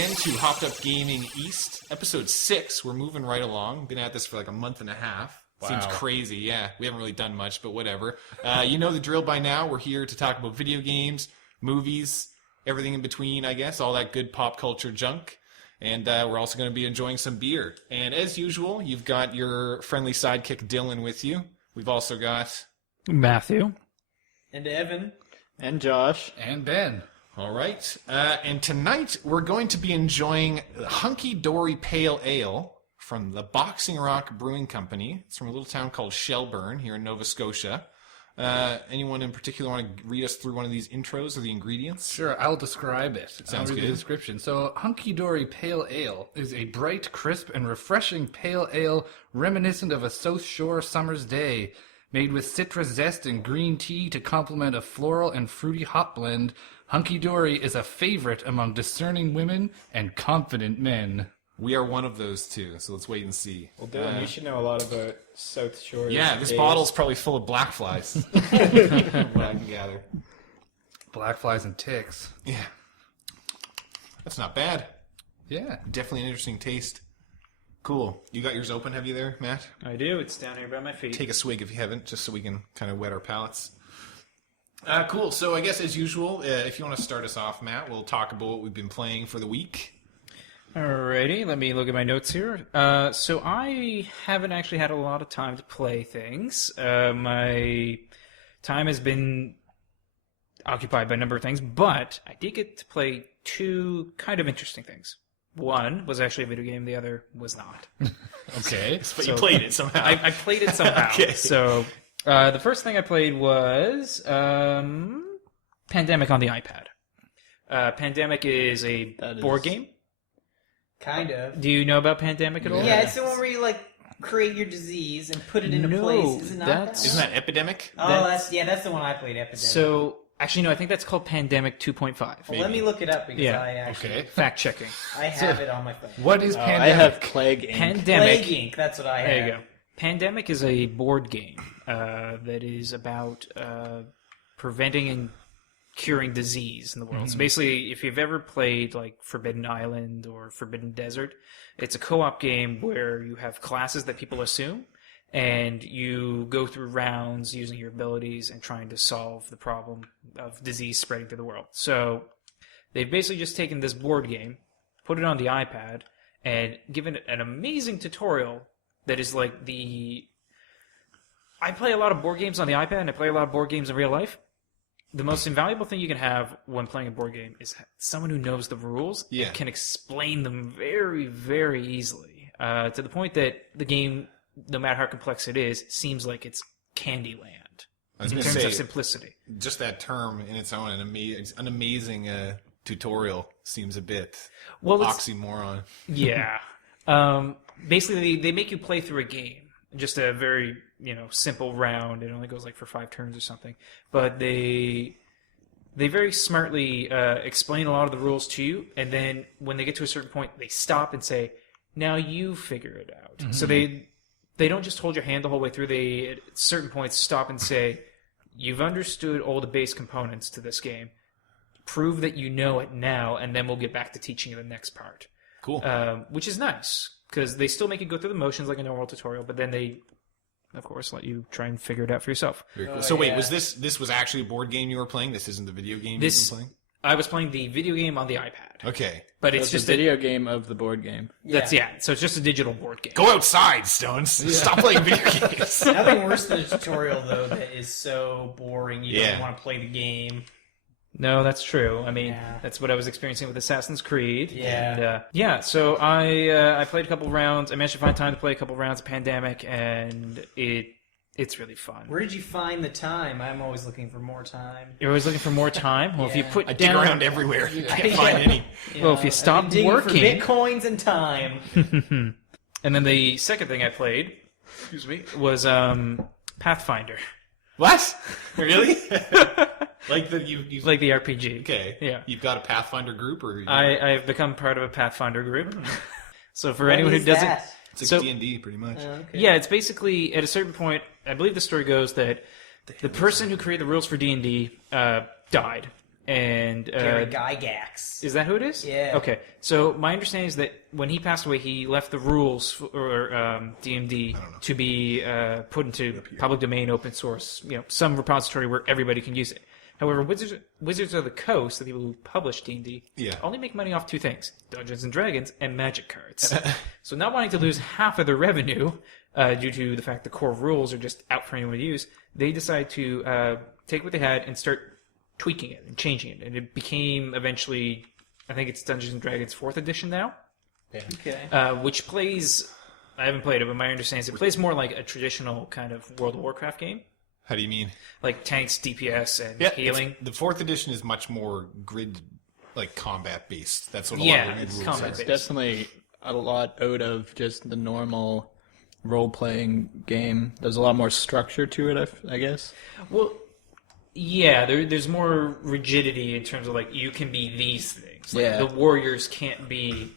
again to Hopped Up Gaming East, episode 6. We're moving right along. Been at this for like a month and a half. Wow. Seems crazy, yeah. We haven't really done much, but whatever. You know the drill by now. We're here to talk about video games, movies, everything in between, I guess, all that good pop culture junk. And we're also going to be enjoying some beer. And as usual, you've got your friendly sidekick Dylan with you. We've also got Matthew. And Evan. And Josh. And Ben. All right. And tonight we're going to be enjoying Hunky Dory Pale Ale from the Boxing Rock Brewing Company. It's from a little town called Shelburne here in Nova Scotia. Anyone in particular want to read us through one of these intros or the ingredients? Sure, I'll describe it. Sounds I'll read good. the description. So, Hunky Dory Pale Ale is a bright, crisp, and refreshing pale ale reminiscent of a South Shore summer's day. Made with citrus zest and green tea to complement a floral and fruity hop blend, Hunky Dory is a favorite among discerning women and confident men. We are one of those two, so let's wait and see. Well, Dylan, you should know a lot about South Shore. Yeah, this days. bottle's probably full of black flies. What I can gather. Black flies and ticks. Yeah. That's not bad. Yeah. Definitely an interesting taste. Cool. You got yours open, have you there, Matt? I do. It's down here by my feet. Take a swig if you haven't, just so we can kind of wet our palates. Cool. So I guess as usual, if you want to start us off, Matt, we'll talk about what we've been playing for the week. Alrighty, let me look at my notes here. So I haven't actually had a lot of time to play things. My time has been occupied by a number of things, but I did get to play two kind of interesting things. One was actually a video game, the other was not. Okay. But you played it somehow. I played it somehow. Okay. So the first thing I played was Pandemic on the iPad. Pandemic is a board game. Kind of. Do you know about Pandemic at all? Yeah, it's the one where you create your disease and put it into place. Is it not that's- that Isn't that Epidemic? one? Oh, that's the one I played. Epidemic. So, actually, no, I think that's called Pandemic 2.5. Well, let me look it up because Yeah. I actually Okay. Fact checking. I have it on my phone. What is I Pandemic? have Plague Inc. Pandemic. Plague Inc. That's what I have. There you go. Pandemic is a board game that is about preventing and curing disease in the world. So basically, if you've ever played like Forbidden Island or Forbidden Desert, it's a co-op game where you have classes that people assume, and you go through rounds using your abilities and trying to solve the problem of disease spreading through the world. So they've basically just taken this board game, put it on the iPad, and given it an amazing tutorial that is like the... I play a lot of board games on the iPad, and I play a lot of board games in real life. The most invaluable thing you can have when playing a board game is someone who knows the rules and can explain them very, very easily. To the point that the game, no matter how complex it is, seems like it's Candyland in terms of simplicity. Just that term in its own, an amazing tutorial seems a bit oxymoron. Yeah. Basically, they make you play through a game. Just a very, simple round. It only goes for 5 turns or something. But they very smartly explain a lot of the rules to you, and then when they get to a certain point, they stop and say, "Now you figure it out." Mm-hmm. So they don't just hold your hand the whole way through. They at certain points stop and say, "You've understood all the base components to this game. Prove that you know it now, and then we'll get back to teaching you the next part." Cool. Which is nice, because they still make you go through the motions like a normal tutorial, but then they, of course, let you try and figure it out for yourself. Very cool. So wait, was this was actually a board game you were playing? This isn't the video game you've been playing? I was playing the video game on the iPad. Okay. But it's just a video game of the board game. So it's just a digital board game. Go outside, Stones. Stop playing video games. Nothing worse than a tutorial, though, that is so boring you don't want to play the game. No, that's true. I mean, that's what I was experiencing with Assassin's Creed. Yeah. And, so I played a couple rounds. I managed to find time to play a couple rounds of Pandemic, and it's really fun. Where did you find the time? I'm always looking for more time. You're always looking for more time? Well, if you put I dig around everywhere. You can't find any. Well, if you stop I've been digging working... for bitcoins and time. And then the second thing I played, was Pathfinder. What? Really? Like the RPG. Okay. Yeah. You've got a Pathfinder group, or I've become part of a Pathfinder group. So for What anyone who is doesn't... that? It's like D&D, pretty much. Okay. Yeah, it's basically, at a certain point, I believe the story goes that the person who created the rules for D&D died. And Gary Gygax. is that who it is? Yeah. Okay. So my understanding is that when he passed away, he left the rules for D&D to be put into public domain, open source. Some repository where everybody can use it. However, Wizards of the Coast, the people who publish D&D, only make money off two things: Dungeons and Dragons and Magic cards. So not wanting to lose half of their revenue due to the fact the core rules are just out for anyone to use, they decided to take what they had and start tweaking it and changing it, and it became eventually, I think it's Dungeons and Dragons 4th edition now. Okay. Which plays, I haven't played it, but my understanding is it plays more like a traditional kind of World of Warcraft game, How do you mean? like tanks, DPS, and healing. The 4th edition is much more grid, like combat based. That's what a Yeah, lot of the it's rules combat are. based. Definitely a lot out of just the normal role-playing game. There's a lot more structure to it, I guess. Well, yeah, there's more rigidity in terms of like you can be these things. Like, Yeah. the warriors can't be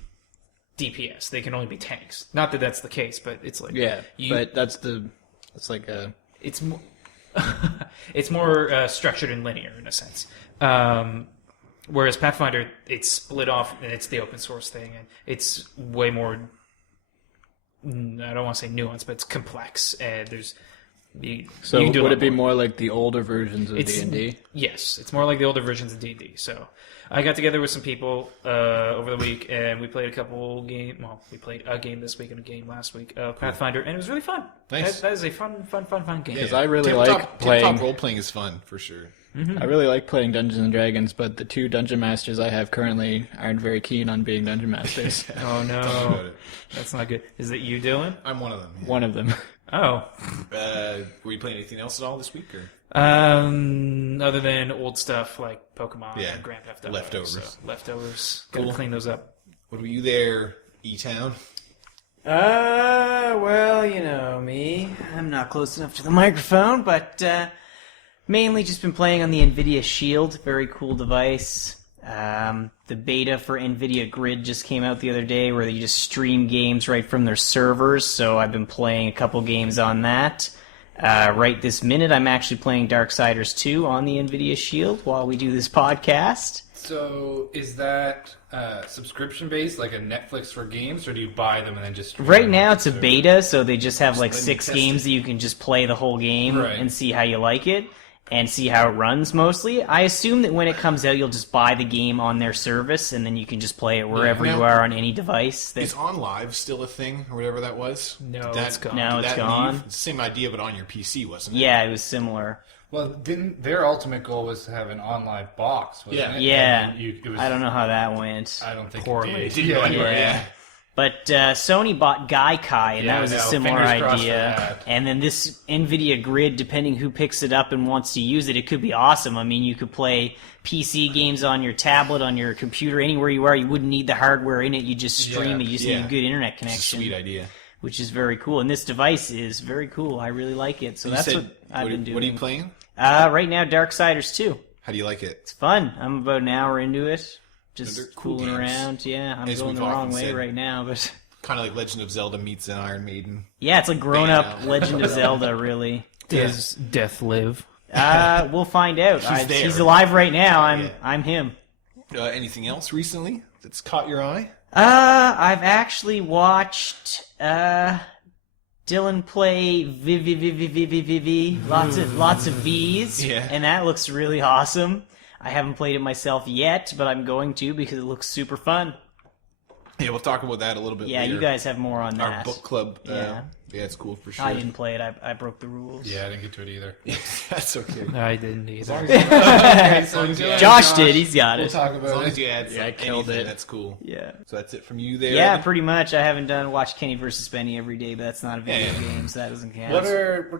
DPS; they can only be tanks. Not that that's the case, but it's like But it's like a... it's more it's more structured and linear in a sense. Whereas Pathfinder, it's split off and it's the open source thing, and it's way more. I don't want to say nuanced, but it's complex, and there's. So you can do a would lot it be more. more like the older versions of It's- D&D? Yes, it's more like the older versions of D&D. So I got together with some people over the week, and we played a couple game. Well, we played a game this week and a game last week, Pathfinder, and it was really fun. Nice. That is a fun game. Because I really Tabletop- like playing... Tabletop role playing is fun for sure. I really like playing Dungeons and Dragons, but the two dungeon masters I have currently aren't very keen on being dungeon masters. Oh Tell me no, about it. that's not good. Is it you, Dylan? I'm one of them. yeah. One of them. Oh. Were you playing anything else at all this week? Or Other than old stuff like Pokemon Yeah. and Grand Theft Auto. Leftovers. So, leftovers. Gotta Cool. clean those up. what were you there, E-Town? Well, you know me. I'm not close enough to the microphone, but mainly just been playing on the NVIDIA Shield. Very cool device. The beta for NVIDIA Grid just came out the other day where they just stream games right from their servers, so I've been playing a couple games on that. Right this minute, I'm actually playing Darksiders 2 on the NVIDIA Shield while we do this podcast. So is that subscription based, like a Netflix for games, or do you buy them and then just stream Right them now on it's a the beta, so they just have like let me 6 test games it. that you can just play the whole game Right. and see how you like it and see how it runs mostly. I assume that when it comes out, you'll just buy the game on their service and then you can just play it wherever Yeah. you are on any device. Is On Live still a thing, or whatever that was? No, Did that, it's gone. No, did it's that gone. leave? Same idea, but on your PC, wasn't it? Yeah, it was similar. Well, didn't their ultimate goal was to have an online box? Wasn't Yeah. it? Yeah, And it was, I don't know how that went. I don't think Poorly. it It didn't go anywhere, yeah. But Sony bought Gaikai, and Yeah, that was a no, similar fingers crossed for idea. that. And then this NVIDIA Grid, depending who picks it up and wants to use it, it could be awesome. I mean, you could play PC games on your tablet, on your computer, anywhere you are. You wouldn't need the hardware in it. You just stream it. You just need Yeah. a good internet It's a connection, sweet idea. which is very cool. And this device is very cool. I really like it. So You that's said- what I've been doing. What are you playing? Right now, Darksiders 2. How do you like it? It's fun. I'm about an hour into it. They're Just cool fooling games. around. Yeah, I'm As going we've the wrong often way said. right now, but Kind of like Legend of Zelda meets an Iron Maiden. yeah, it's like grown-up Bam. Legend of Zelda, really. Does death live? We'll find out. there. He's alive right now. Yeah. I'm him. Anything else recently that's caught your eye? I've actually watched Dylan play Vivi, lots of V's, Yeah. and that looks really awesome. I haven't played it myself yet, but I'm going to because it looks super fun. Yeah, we'll talk about that a little bit Yeah, later. you guys have more on Our that. book club. Yeah. Yeah, it's cool for sure. I didn't play it. I broke the rules. Yeah, I didn't get to it either. That's okay. I didn't either. Okay, so Dylan, Josh did. He's got We'll it. talk As about long it. as you add I killed anything, it. that's cool. Yeah. So that's it from you there. Yeah, Evan? pretty much. I haven't watched Kenny versus Benny every day, but that's not a video Yeah. game, so that doesn't count.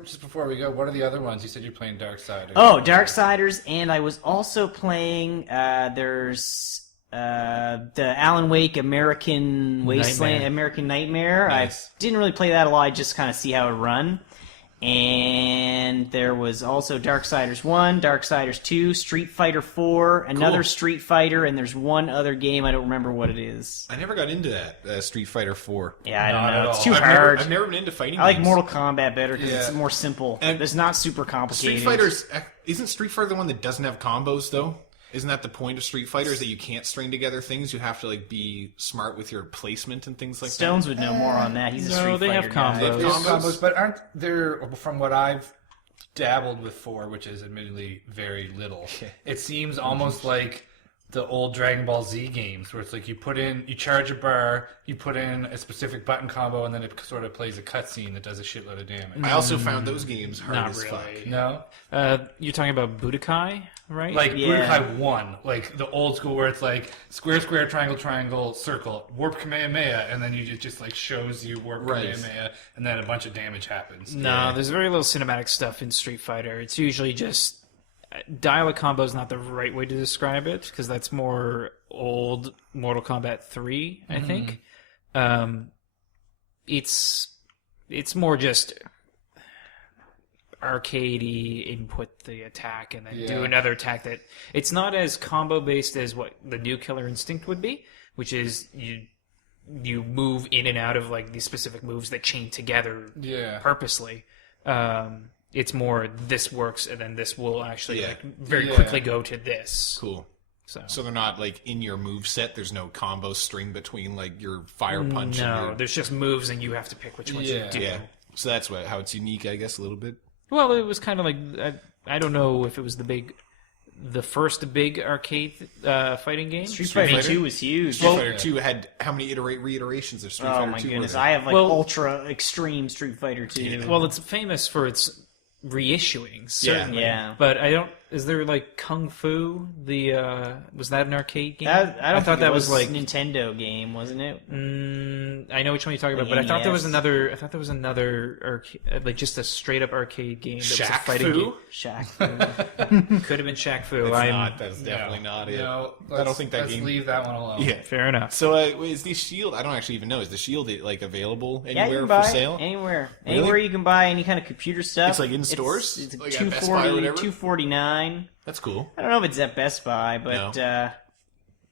Just before we go, what are the other ones? You said you're playing Darksiders. Oh, Darksiders, and I was also playing. There's the Alan Wake American Wasteland, Nightmare. American Nightmare. Nice. I didn't really play that a lot. I just kind of see how it run. And there was also Darksiders 1, Darksiders 2, Street Fighter 4, another Cool. Street Fighter, and there's one other game. I don't remember what it is. I never got into that Street Fighter 4. Yeah, I don't Not know. at It's all. too I've hard. never been into fighting I like games. Mortal Kombat better because Yeah. it's more simple. And It's not super complicated. Street Fighter's isn't Street Fighter the one that doesn't have combos though? Isn't that the point of Street Fighter? Is that you can't string together things? You have to like be smart with your placement and things like Stones would know more on that. He's a No, Street they Fighter have guy. combos. They have There's combos? combos, but aren't there, from what I've dabbled with for, which is admittedly very little, it seems almost like the old Dragon Ball Z games, where it's like you charge a bar, you put in a specific button combo, and then it sort of plays a cutscene that does a shitload of damage. that? I also found those games hard Not as really. fuck. No? You're talking about Budokai, right? Like Yeah. Budokai 1, like the old school where it's like square, square, triangle, triangle, circle, warp Kamehameha, and then it just like shows you warp Right. Kamehameha, and then a bunch of damage happens. No, there's very little cinematic stuff in Street Fighter. It's usually just dial-a combo is not the right way to describe it because that's more old Mortal Kombat 3, I think. It's more just arcadey, input the attack and then do another attack. That it's not as combo based as what the new Killer Instinct would be, which is you move in and out of like these specific moves that chain together purposely. It's more this works and then this will actually like very quickly go to this. Cool. So they're not like in your move set. There's no combo string between like your fire punch. and no, your... there's just moves and you have to pick which ones you do. Yeah. So that's how it's unique, I guess, a little bit. Well, it was kind of like I don't know if it was the first big arcade fighting game. Street Fighter 2 was huge. Street Fighter 2 had how many reiterations of Street Fighter 2? Oh my goodness, were there? I have like Well- ultra extreme Street Fighter 2. Well, it's famous for its reissuing, certainly. Yeah. But I don't. Is there like Kung Fu? Was that an arcade game? I don't thought think that it was like. Nintendo game, wasn't it? I know which one you're talking about, but I thought there was NES. another. I thought there was another arcade, like just a straight up arcade game that was a Shaq fighting Fu? Shaq. game. Could have been Shaq Fu. It's I'm not. That's definitely not it. No, I don't think that let's game. leave that one alone. Yeah. fair enough. So is the Shield? I don't actually even know. Is the Shield like available Yeah, you anywhere can buy for it sale? anywhere. Really? Anywhere you can buy any kind of computer stuff. It's like in stores? It's Like at Best Buy or whatever? $249. That's cool. I don't know if it's at Best Buy, but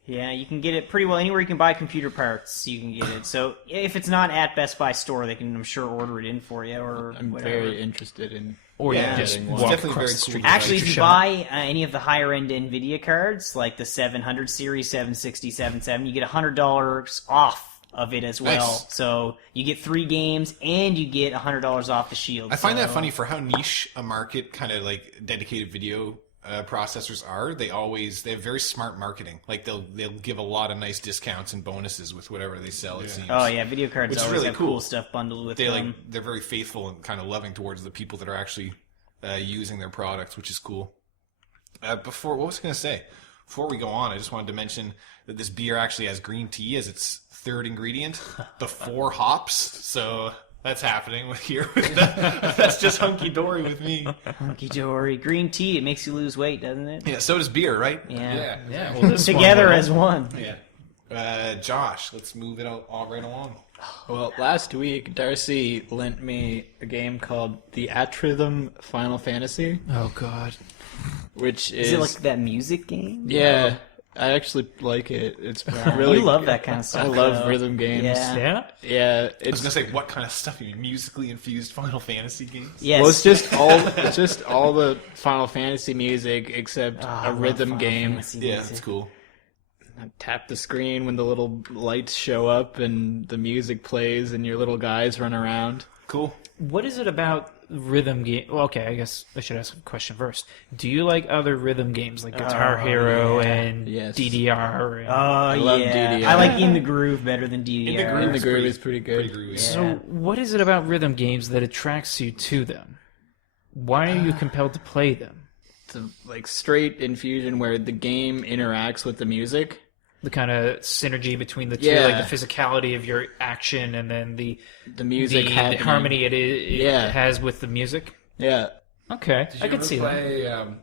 yeah, you can get it pretty well anywhere you can buy computer parts. You can get it. So if it's not at Best Buy store, they can, I'm sure, order it in for you or I'm whatever. very interested in. Or Yeah, you just it's walk definitely across very the cool street. device. Actually, if you Shop. buy any of the higher end NVIDIA cards, like the 700 series, 760, 77, you get $100 off of it as well. Nice. So you get 3 games and you get $100 off the Shield. I find that So- funny for how niche a market kind of like dedicated video processors are. They have very smart marketing. Like they'll give a lot of nice discounts and bonuses with whatever they sell. It seems. Oh yeah, video cards Which is always really have cool. cool stuff bundled with them. They're very faithful and kind of loving towards the people that are actually using their products, which is cool. What was I going to say? Before we go on, I just wanted to mention that this beer actually has green tea as its third ingredient before hops. So that's happening with here. That's just hunky dory with me. Hunky dory, green tea. It makes you lose weight, doesn't it? Yeah. So does beer, right? Yeah. Yeah. Well, this Together one, as one. Yeah. Josh, let's move it all right along. Well, last week Darcy lent me a game called The Atrhythm Final Fantasy, Oh God. which Is it like that music game? yeah, I actually like it. It's really You love that kind of I stuff. love though. rhythm games. Yeah. Yeah. Yeah, I was it's gonna say, what kind of stuff? You mean musically infused Final Fantasy games? Yes. well, it's just all the Final Fantasy music except I a love rhythm Final game. Fantasy Yeah, music. that's cool. I tap the screen when the little lights show up and the music plays and your little guys run around. Cool. What is it about rhythm game? Well, okay, I guess I should ask a question first. Do you like other rhythm games like Guitar Hero and Yes. DDR? And... Oh love yeah, DDR. I like In the Groove better than DDR. In the Groove pretty- is pretty Pretty good. groovy. So, what is it about rhythm games that attracts you to them? Why are you compelled to play them? It's a, like straight infusion where the game interacts with the music. The kind of synergy between the two, Yeah. like the physicality of your action and then the Music the happening. harmony it Yeah. has with the music. Yeah. Okay, Did I you could ever see that. play,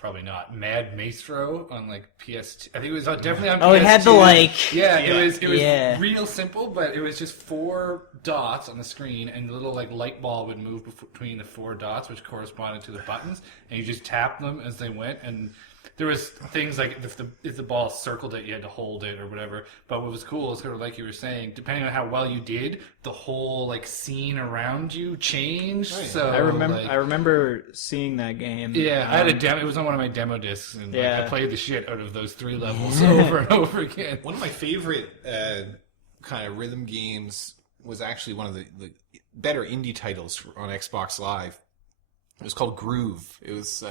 probably not, Mad Maestro on like PS2? I think it was definitely on PS2. Oh, it had the like. Yeah, it was Yeah. real simple, but it was just 4 dots on the screen, and the little like light ball would move between the 4 dots, which corresponded to the buttons, and you just tap them as they went, and there was things like if the ball circled it, you had to hold it or whatever. But what was cool is sort of like you were saying, depending on how well you did, the whole like scene around you changed. Right. So I remember. like, I remember seeing that game. yeah, I had a demo. It was on one of my demo discs, and like, Yeah. I played the shit out of those 3 levels over and over again. One of my favorite kind of rhythm games was actually one of the better indie titles on Xbox Live. It was called Groove. It was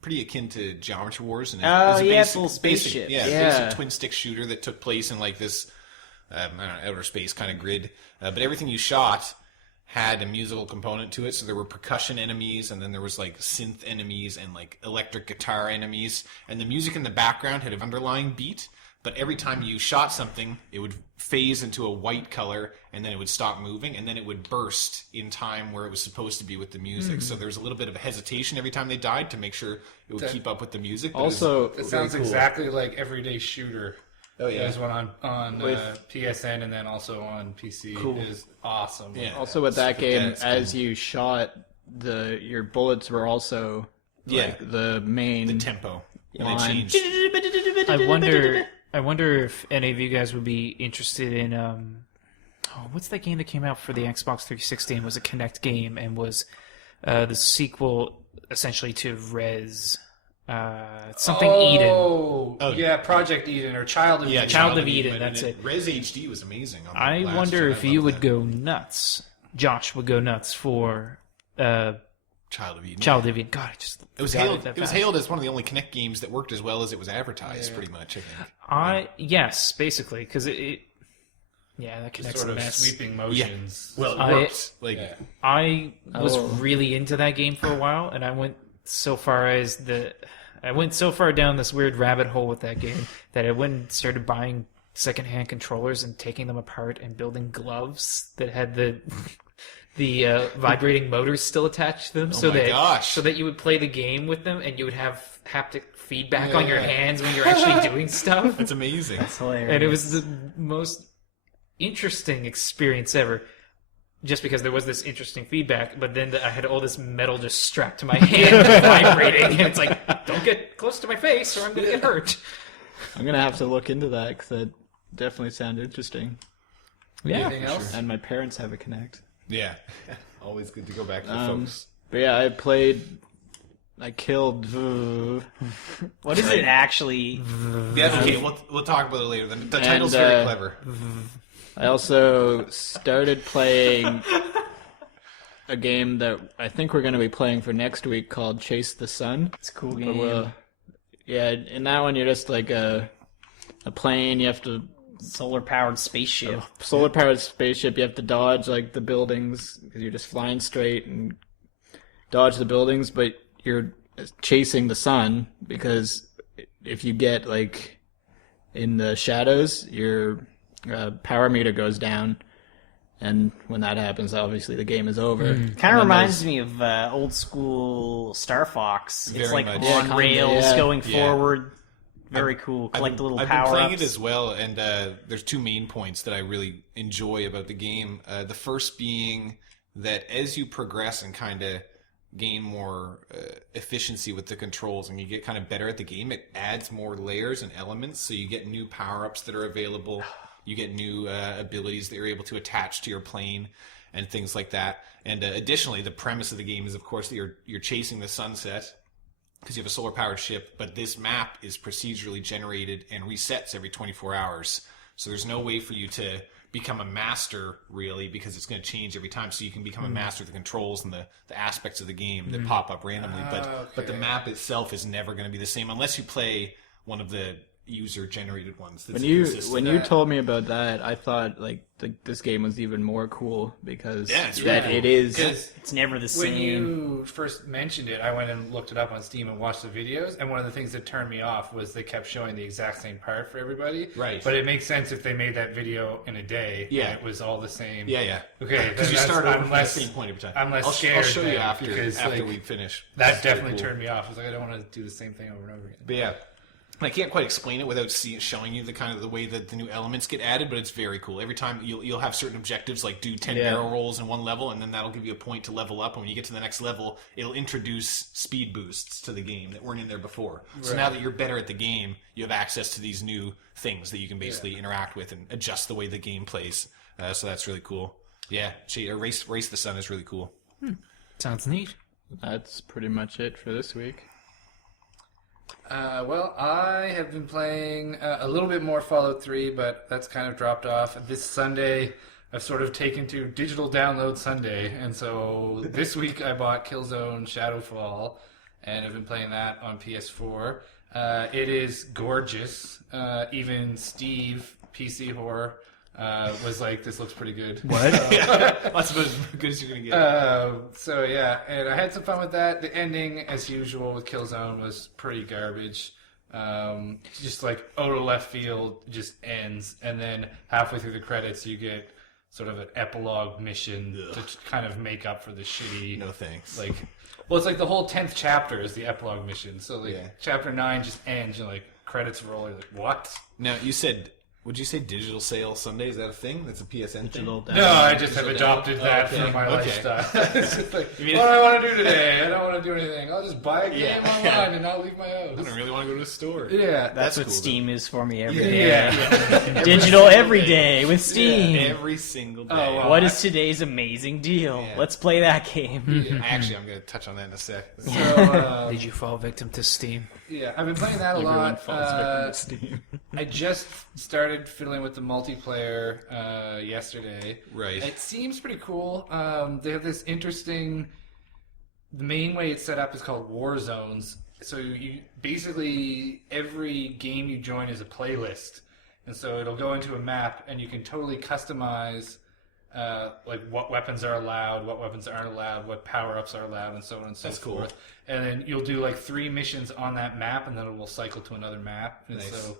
pretty akin to Geometry Wars. And it was a it's a little spaceship. basic twin stick shooter that took place in like this I don't know, outer space kind of grid. But everything you shot had a musical component to it. So there were percussion enemies, and then there was like synth enemies and like electric guitar enemies. And the music in the background had an underlying beat. But every time you shot something, it would phase into a white color, and then it would stop moving, and then it would burst in time where it was supposed to be with the music. So there was a little bit of a hesitation every time they died to make sure it would keep up with the music. But Also, It sounds exactly like Everyday Shooter. Oh, yeah. There's one on PSN and then also on PC. Cool. It is awesome. Yeah. also with that game, it's as cool. you shot, your bullets were also like the main the tempo. And it line. changed. I wonder if any of you guys would be interested in what's that game that came out for the Xbox 360 and was a Kinect game and was the sequel essentially to Res something Eden. Oh, yeah, Project Eden or Child of Eden. Child of Eden, that's it. Res HD was amazing. On the I last wonder gen. if I you loved would that. go nuts. Josh would go nuts for Child of Eden. Child of Eden. God, I just It was forgot hailed. that It was fast. hailed as one of the only Kinect games that worked as well as it was advertised. Pretty much, I think. Yes, basically, because it that connects Sort a of mess. sweeping motions. Well, it I- worked. Like I was Oh. really into that game for a while, and I went so far down this weird rabbit hole with that game that I went and started buying secondhand controllers and taking them apart and building gloves that had the vibrating motors still attached to them, so my gosh. that you would play the game with them and you would have haptic feedback on your hands when you're actually doing stuff. that's amazing. It's hilarious. And it was the most interesting experience ever. Just because there was this interesting feedback, but then I had all this metal just strapped to my hand vibrating, and it's like, don't get close to my face or I'm going to get hurt. I'm gonna have to look into that because that definitely sounded interesting. Anything else? And my parents have a Kinect. Yeah, always good to go back to the Um, folks. But yeah, I killed. What is it actually? Yeah, okay, we'll talk about it later. The title's very clever. I also started playing a game that I think we're going to be playing for next week called Chase the Sun. It's a cool But game. yeah, in that one you're just like a plane. You have to Solar powered spaceship. solar powered spaceship. You have to dodge like the buildings because you're just flying straight and dodge the buildings, but you're chasing the sun because if you get like in the shadows, your power meter goes down, and when that happens, obviously the game is over. Kind of reminds me of old school Star Fox. It's Very like much. on Yeah, kinda, rails yeah. going Yeah. forward. Very cool. Collect the little I've power been playing ups. it as well, and there's two main points that I really enjoy about the game. The first being that as you progress and kind of gain more efficiency with the controls and you get kind of better at the game, it adds more layers and elements. So you get new power-ups that are available. You get new abilities that you're able to attach to your plane and things like that. And additionally, the premise of the game is, of course, that you're chasing the sunset because you have a solar-powered ship, but this map is procedurally generated and resets every 24 hours. So there's no way for you to become a master, really, because it's going to change every time. So you can become a master of the controls and the aspects of the game that pop up randomly. But the map itself is never going to be the same unless you play one of the user-generated ones. That's When you told me about that, I thought like this game was even more cool because Yeah, it's that really it is. Because It's never the when same. you first mentioned it, I went and looked it up on Steam and watched the videos, and one of the things that turned me off was they kept showing the exact same part for everybody. Right. But it makes sense if they made that video in a day. Yeah. And it was all the same. Yeah. Okay. Because you then start that's- over I'm from the less- same point every time. I'm less I'll scared show you then, after because, after like, we finish. That It's very definitely cool. turned me off. I was like, I don't want to do the same thing over and over again. But yeah, I can't quite explain it without showing you the way that the new elements get added, but it's very cool. Every time you'll have certain objectives, like do 10 barrel rolls in one level, and then that'll give you a point to level up. And when you get to the next level, it'll introduce speed boosts to the game that weren't in there before. Right. So now that you're better at the game, you have access to these new things that you can basically interact with and adjust the way the game plays. So that's really cool. Yeah, Race the Sun is really cool. Sounds neat. That's pretty much it for this week. Well, I have been playing a little bit more Fallout 3, but that's kind of dropped off. This Sunday, I've sort of taken to Digital Download Sunday, and so this week I bought Killzone Shadowfall, and I've been playing that on PS4. It is gorgeous. Even Steve, PC Horror, was like, this looks pretty good. What? That's about as good as you're going to get. So yeah, and I had some fun with that. The ending, as usual with Killzone, was pretty garbage. Just like out of left field, just ends, and then halfway through the credits you get sort of an epilogue mission to kind of make up for the shitty... No thanks. Like, well, it's like the whole 10th chapter is the epilogue mission. So like chapter 9 just ends, and like credits roll. You're like, what? Now, you said... Would you say Digital Sale Sunday? Is that a thing? That's a PSN Digital thing? No, I just have adopted that for my lifestyle. It's just like, what do I want to do today? I don't want to do anything. I'll just buy a game online and not leave my house. I don't really want to go to the store. Yeah. That's what cool, Steam is for me every day. Yeah. Digital every day with Steam. Every single day. Oh, wow. What is today's amazing deal? Yeah. Let's play that game. Actually, I'm going to touch on that in a sec. So, Did you fall victim to Steam? yeah, I've been playing that a lot. Steam. I just started fiddling with the multiplayer yesterday. Right. It seems pretty cool. They have this interesting... The main way it's set up is called War Zones. So you basically, every game you join is a playlist. And so it'll go into a map, and you can totally customize like what weapons are allowed, what weapons aren't allowed, what power-ups are allowed, and so on and so forth. Cool. And then you'll do like 3 missions on that map, and then it will cycle to another map. And so,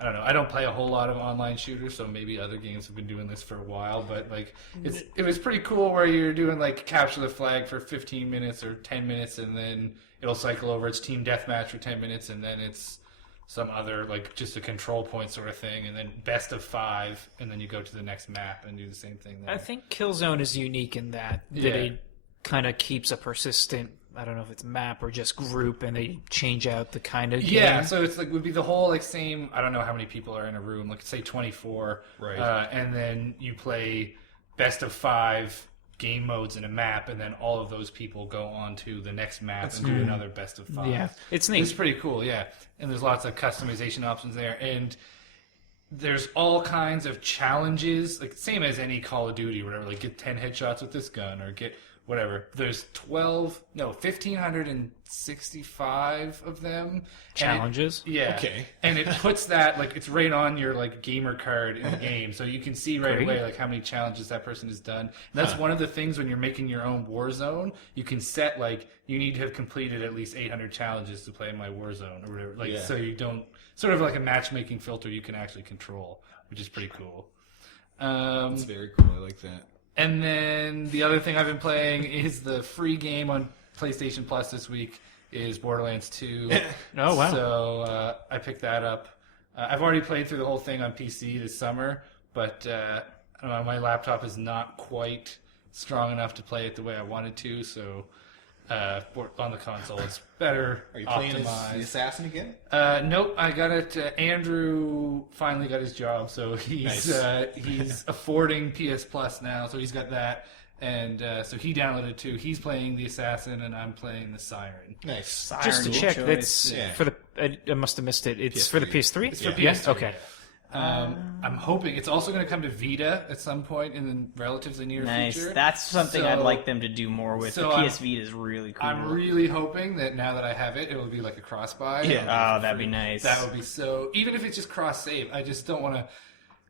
I don't know. I don't play a whole lot of online shooters, so maybe other games have been doing this for a while. But like, it was pretty cool where you're doing like capture the flag for 15 minutes or 10 minutes, and then it'll cycle over. It's team deathmatch for 10 minutes, and then it's some other like just a control point sort of thing, and then best of 5, and then you go to the next map and do the same thing there. I think Killzone is unique in that it kind of keeps a persistent, I don't know if it's map or just group, and they change out the kind of game. Yeah, so it's like would be the whole like same. I don't know how many people are in a room. Like say 24, right? And then you play best of 5 game modes in a map, and then all of those people go on to the next map and do another best of 5. Yeah, it's neat. It's pretty cool, yeah. And there's lots of customization options there, and there's all kinds of challenges, like same as any Call of Duty or whatever. Like get 10 headshots with this gun, or get whatever. There's 1,565 of them. Challenges? Yeah. Okay. And it puts that, like, it's right on your, like, gamer card in the game. So you can see right away, like, how many challenges that person has done. And that's one of the things when you're making your own Warzone. You can set, like, you need to have completed at least 800 challenges to play in my Warzone or whatever. Like, so you don't, sort of like a matchmaking filter you can actually control, which is pretty cool. That's very cool. I like that. And then the other thing I've been playing is the free game on PlayStation Plus this week is Borderlands 2. Oh, wow. So I picked that up. I've already played through the whole thing on PC this summer, but I don't know, my laptop is not quite strong enough to play it the way I wanted to, so on the console it's better. Are you playing as optimized. the assassin again? Nope, I got it. Andrew finally got his job, so he's affording PS Plus now, so he's got that, and so he downloaded it too. He's playing the assassin, and I'm playing the siren. Nice. Just to check, choice. that's Yeah. for the. I must have missed it. It's for the PS3. It's for Yeah? PS3. Okay. I'm hoping it's also going to come to Vita at some point in the relatively near Nice. future. That's something I'd So- like them to do more with. so the I'm- PS Vita is really cool. I'm really hoping that now that I have it, it will be like a cross-buy. Oh, that'd be nice. That would be so... Even if it's just cross-save, I just don't want to...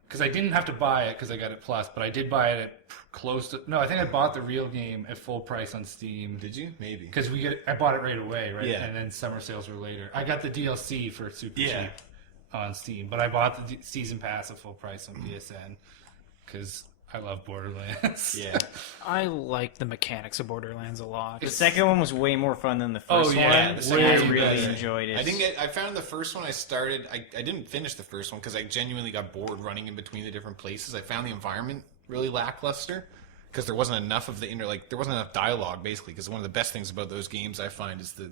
Because I didn't have to buy it because I got it Plus, but I did buy it at close to... No, I think I bought the real game at full price on Steam. Did you? Maybe. Because I bought it right away, right? Yeah. And then summer sales were later. I got the DLC for super Yeah. cheap on Steam, but I bought the season pass at full price on PSN because I love Borderlands. Yeah. I like the mechanics of Borderlands a lot. The second one was way more fun than the first Oh, yeah, one. the second I one's really better. enjoyed it. I found the first one I started. I didn't finish the first one because I genuinely got bored running in between the different places. I found the environment really lackluster because there wasn't enough of there wasn't enough dialogue basically. Because one of the best things about those games I find is the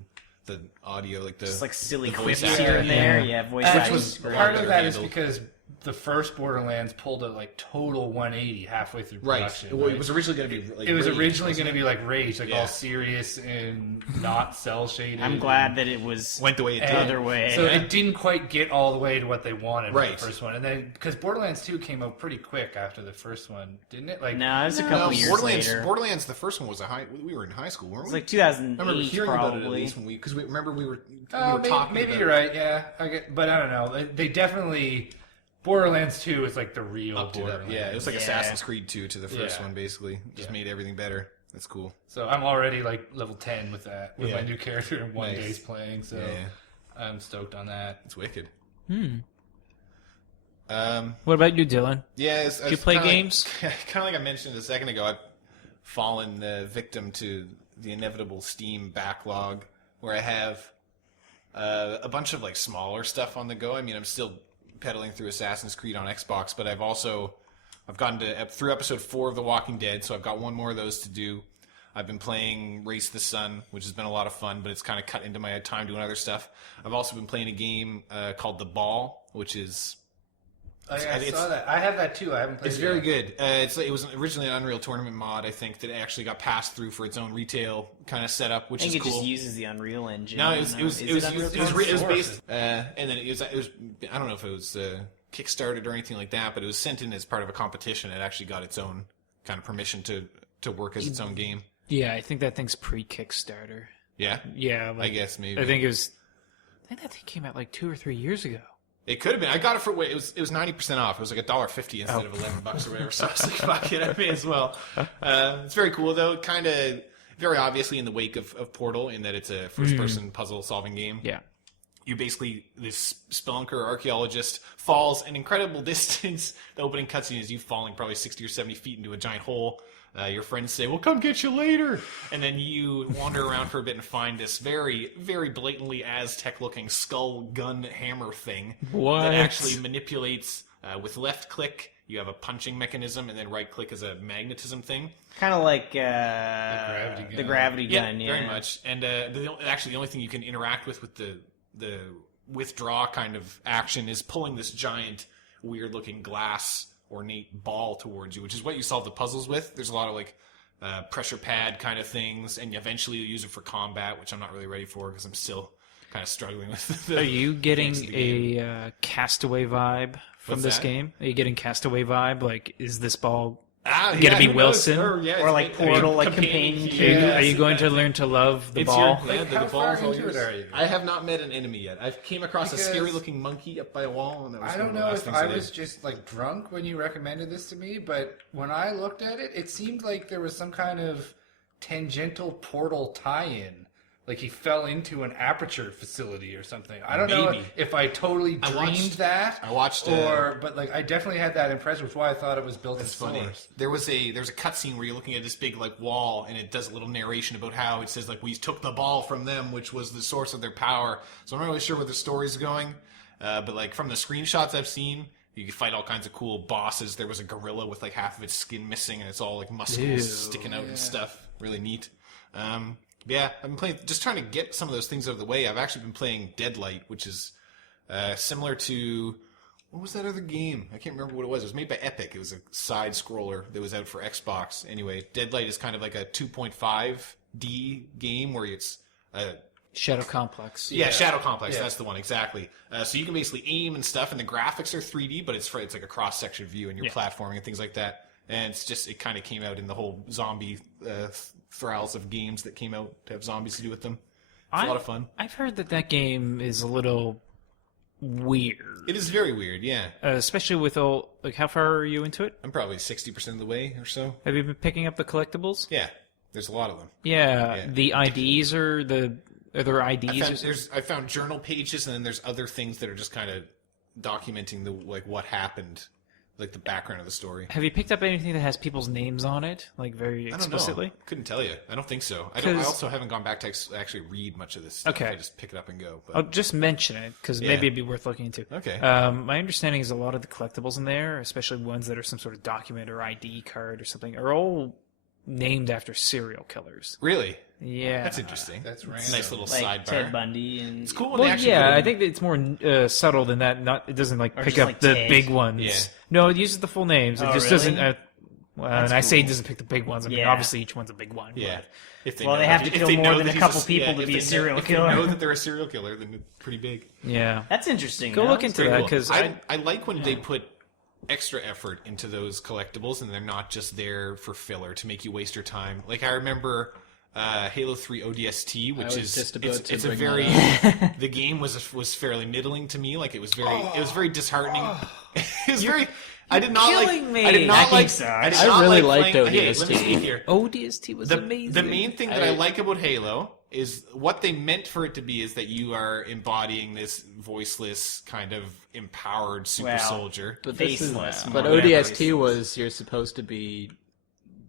audio, like the just like silly the quips voice here acting. and there. Yeah, voice Which acting. was great. part of better that is handled. because the first Borderlands pulled a like total 180 halfway through Right. production. Well, right? it was originally going to be like It was Rage, originally wasn't going to be like Rage, like Yeah. all serious and not cell shaded. I'm glad that it was went the way it the did. other way. So it didn't quite get all the way to what they wanted with Right. the first one, and then because Borderlands 2 came out pretty quick after the first one, didn't it? Like, No, it was a No, couple years Borderlands. later. Borderlands, the first one was we were in high school, weren't It was we? like 2008, I remember hearing about it at probably. least because we remember we were maybe, talking. maybe about you're right. Yeah, but I don't know. They definitely Borderlands 2 is like the real Upped it up. Borderlands. Yeah, it was like Yeah. Assassin's Creed 2 to the first Yeah. one, basically. Just Yeah. made everything better. That's cool. So I'm already like level 10 with that with Yeah. my new character in one Nice. day's playing. So Yeah, I'm stoked on that. it's wicked. What about you, Dylan? Yeah, Do you play games? Kind of like I mentioned a second ago, I've fallen victim to the inevitable Steam backlog, where I have a bunch of like smaller stuff on the go. I mean, I'm still pedaling through Assassin's Creed on Xbox, but I've gotten to through episode 4 of The Walking Dead, so I've got one more of those to do. I've been playing Race the Sun, which has been a lot of fun, but it's kind of cut into my time doing other stuff. I've also been playing a game called The Ball, which is I it's- saw that. I have that too. I haven't played it's it very yet. good. It was originally an Unreal Tournament mod, I think, that actually got passed through for its own retail kind of setup, which I think is it cool. just uses the Unreal Engine. No, I it was don't it was know. it was Is it was, Unreal it was Tournament? based, and then it was I don't know if it was kickstarted or anything like that, but it was sent in as part of a competition. It actually got its own kind of permission to work as its own game. Yeah, I think that thing's pre-Kickstarter. Yeah, Yeah, I like, guess maybe. I think that thing came out like 2 or 3 years ago. It could have been. I got it for it was 90% off. It was like $1.50 instead of $11 or whatever. So I was like, fuck it, I may as well. It's very cool though. Kind of very obviously in the wake of Portal, in that it's a first-person puzzle-solving game. Yeah. You basically, this spelunker archaeologist falls an incredible distance. The opening cutscene is you falling probably 60 or 70 feet into a giant hole. Your friends say, "We'll come get you later," and then you wander around for a bit and find this very, very blatantly Aztec-looking skull gun hammer thing What? that actually manipulates with left click. You have a punching mechanism, and then right click is a magnetism thing. Kind of like gravity gun. the gravity gun. Yeah, very much. And actually, the only thing you can interact with the withdraw kind of action is pulling this giant, weird-looking glass ornate ball towards you, which is what you solve the puzzles with. There's a lot of like pressure pad kind of things, and eventually you use it for combat, which I'm not really ready for because I'm still kind of struggling with. The Are you getting mechanics of the game. a Castaway vibe from What's this that? game? Are you getting Castaway vibe? Like, is this ball gonna be who knows? Wilson? Or like Portal, like companion Are you going to learn to love the It's ball? How far into it are you? I have not met an enemy yet. I came across Because a scary-looking monkey up by a wall, and that was I one don't of the know last if things I did. was just like drunk when you recommended this to me, but when I looked at it, it seemed like there was some kind of tangential Portal tie-in. Like he fell into an aperture facility or something. I don't know Maybe. if I totally dreamed I watched, but like I definitely had that impression, which is why I thought it was built in It's funny. source. There's a cutscene where you're looking at this big like wall, and it does a little narration about how it says like we took the ball from them, which was the source of their power. So I'm not really sure where the story's going, but like from the screenshots I've seen, you can fight all kinds of cool bosses. There was a gorilla with like half of its skin missing, and it's all like muscles Ew, sticking out and stuff. Really neat. Yeah, I've been playing, just trying to get some of those things out of the way. I've actually been playing Deadlight, which is similar to, what was that other game? I can't remember what it was. It was made by Epic. It was a side scroller that was out for Xbox. Anyway, Deadlight is kind of like a 2.5D game where it's Shadow Complex. yeah, Shadow Complex. That's the one exactly. So you can basically aim and stuff, and the graphics are 3D, but it's like a cross section view, and you're platforming and things like that. And it kind of came out in the whole zombie thralls of games that came out to have zombies to do with them. It's a lot of fun. I've heard that game is a little weird, It is very weird, yeah. especially with all. Like, how far are you into it? I'm probably 60% of the way or so. Have you been picking up the collectibles? Yeah, there's a lot of them. Yeah, the IDs are the. Are there IDs? I found journal pages, and then there's other things that are just kind of documenting what happened. like the background of the story. Have you picked up anything that has people's names on it, like very I don't explicitly? know. Couldn't tell you. I don't think so. I 'Cause- also haven't gone back to actually read much of this stuff. Okay. I just pick it up and go. But I'll just mention it because Yeah. maybe it'd be worth looking into. Okay. My understanding is a lot of the collectibles in there, especially ones that are some sort of document or ID card or something, are all named after serial killers. Really? Yeah, That's interesting. That's It's random. a nice little Like sidebar. Ted Bundy and It's cool when they Well, actually yeah, put I in- think that it's more subtle than that. Not it doesn't like Or pick just up like the Ted. big ones. Yeah. No, it uses the full names. It Oh, just really? doesn't. And I say it doesn't pick the big ones. I mean, Yeah. obviously each one's a big one. Yeah. but- If they Well, know they have that- to if kill they more know than that a he's couple yeah, people to if be a they know- serial if killer. They know that they're a serial killer, then it's pretty big. yeah. That's interesting. Go though. look into Very that cool. because I like when they put extra effort into those collectibles and they're not just there for filler to make you waste your time. Like I remember Halo 3 ODST, which was is just about to it's a bring very that the game was fairly middling to me. Like it was very disheartening. It was very. I did not killing like. me. I did not Hacking like. sucks. I did not really like liked playing, okay, let me ODST. speak here. ODST was amazing. The main thing that I like about Halo is what they meant for it to be is that you are embodying this voiceless kind of empowered super Wow. soldier. But this is, Faceless, but more than ODST was you're supposed to be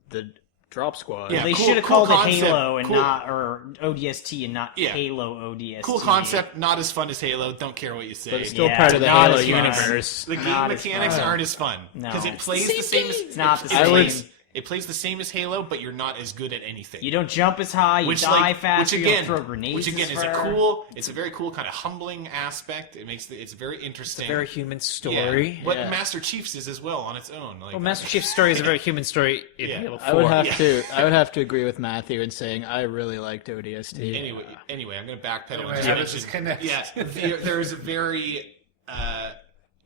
the drop squad. Yeah. They cool- should have cool called concept. it Halo and Cool- not, or ODST and not Yeah. Halo ODST. Cool concept, not as fun as Halo. Don't care what you say. But it's still Yeah, part of the not Halo as fun. universe. The game Not as mechanics fun. aren't as fun No. because it plays the same as It's not the it same. plays- It plays the same as Halo, but you're not as good at anything. You don't jump as high. You die faster. You don't throw grenades. which again as is far. it's a very cool kind of humbling aspect. It's very interesting. very human yeah. story. What Yeah. Master Chief's is as well on its own. Like, Well, Master Chief's story is a very human story in Yeah. Halo 4. I would have to agree with Matthew in saying I really liked ODST. Anyway, I'm going to backpedal. Anyway, and how just does this mention- connect? Yeah, there's a very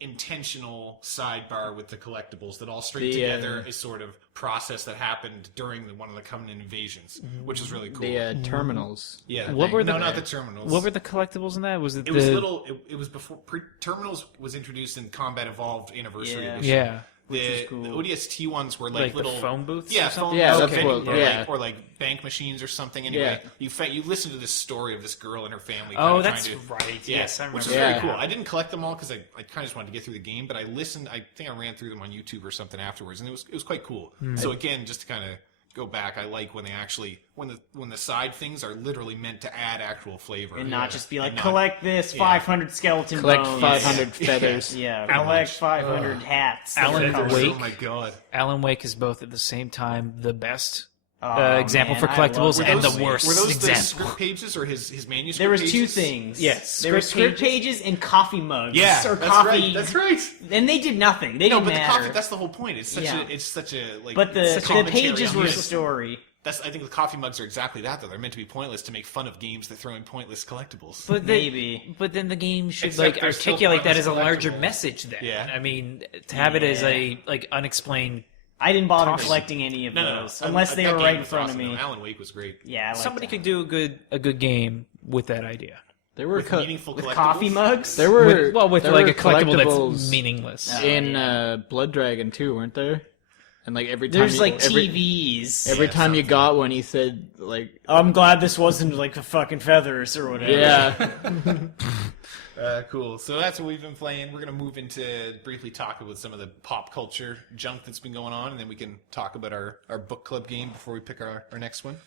intentional sidebar with the collectibles that all string together a sort of process that happened during one of the Covenant invasions, which is really cool. The terminals. yeah, What were no, the- not the terminals. What were the collectibles in that? Was it It the was little. It was before Terminals was introduced in Combat Evolved Anniversary Yeah. Edition. yeah? The cool. ODST ones were Like the little phone booths Yeah, or something? phone Yeah, booths, that's okay, what- or, yeah. or like bank machines or something. Anyway, Yeah. you listen to this story of this girl and her family. Oh, kinda that's trying to, right. Yeah, Yes, I remember. which is Yeah. very cool. I didn't collect them all because I kind of just wanted to get through the game, but I listened. I think I ran through them on YouTube or something afterwards, and it was quite cool. So again, just to kind of go back, I like when they actually when the side things are literally meant to add actual flavor And not just be like, And not- collect this 500 skeleton Collect bones. 500 feathers. Yeah, Pretty collect much. 500 hats. Alan Colors. Wake. Oh my god. Alan Wake is both at the same time the best Oh, example man, for I collectibles love and those. the worst Were those the example. script pages or his manuscript? There was two pages? things. Yes, there were script script pages and coffee mugs. Yeah, or that's coffee. right. That's right. And they did nothing. They No, didn't but matter. the coffee—that's the whole point. It's such Yeah. a like. but the such a commentary pages on were a music. story. I think the coffee mugs are exactly that. Though they're meant to be pointless to make fun of games that throw in pointless collectibles. But Maybe. But then the game should Except like they're still articulate that pointless as a larger collectibles. message. Then, Yeah. I mean, to have it as Yeah. a like unexplained. I didn't bother Coffee. collecting any of no, those unless they that were game right in was front awesome, of me. though. Alan Wake was great. Yeah, I liked Somebody that. could do a good game with that idea. There were With meaningful with collectibles. coffee mugs. there were With like there a were collectible collectibles that's meaningless. in Blood Dragon too, weren't there? And like every time There's you, like every, TVs. every Yeah, time you something. got one, he said like I'm glad this wasn't like the fucking feathers or whatever. yeah. Cool. So that's what we've been playing. We're going to move into briefly talk about some of the pop culture junk that's been going on, and then we can talk about our book club game before we pick our next one.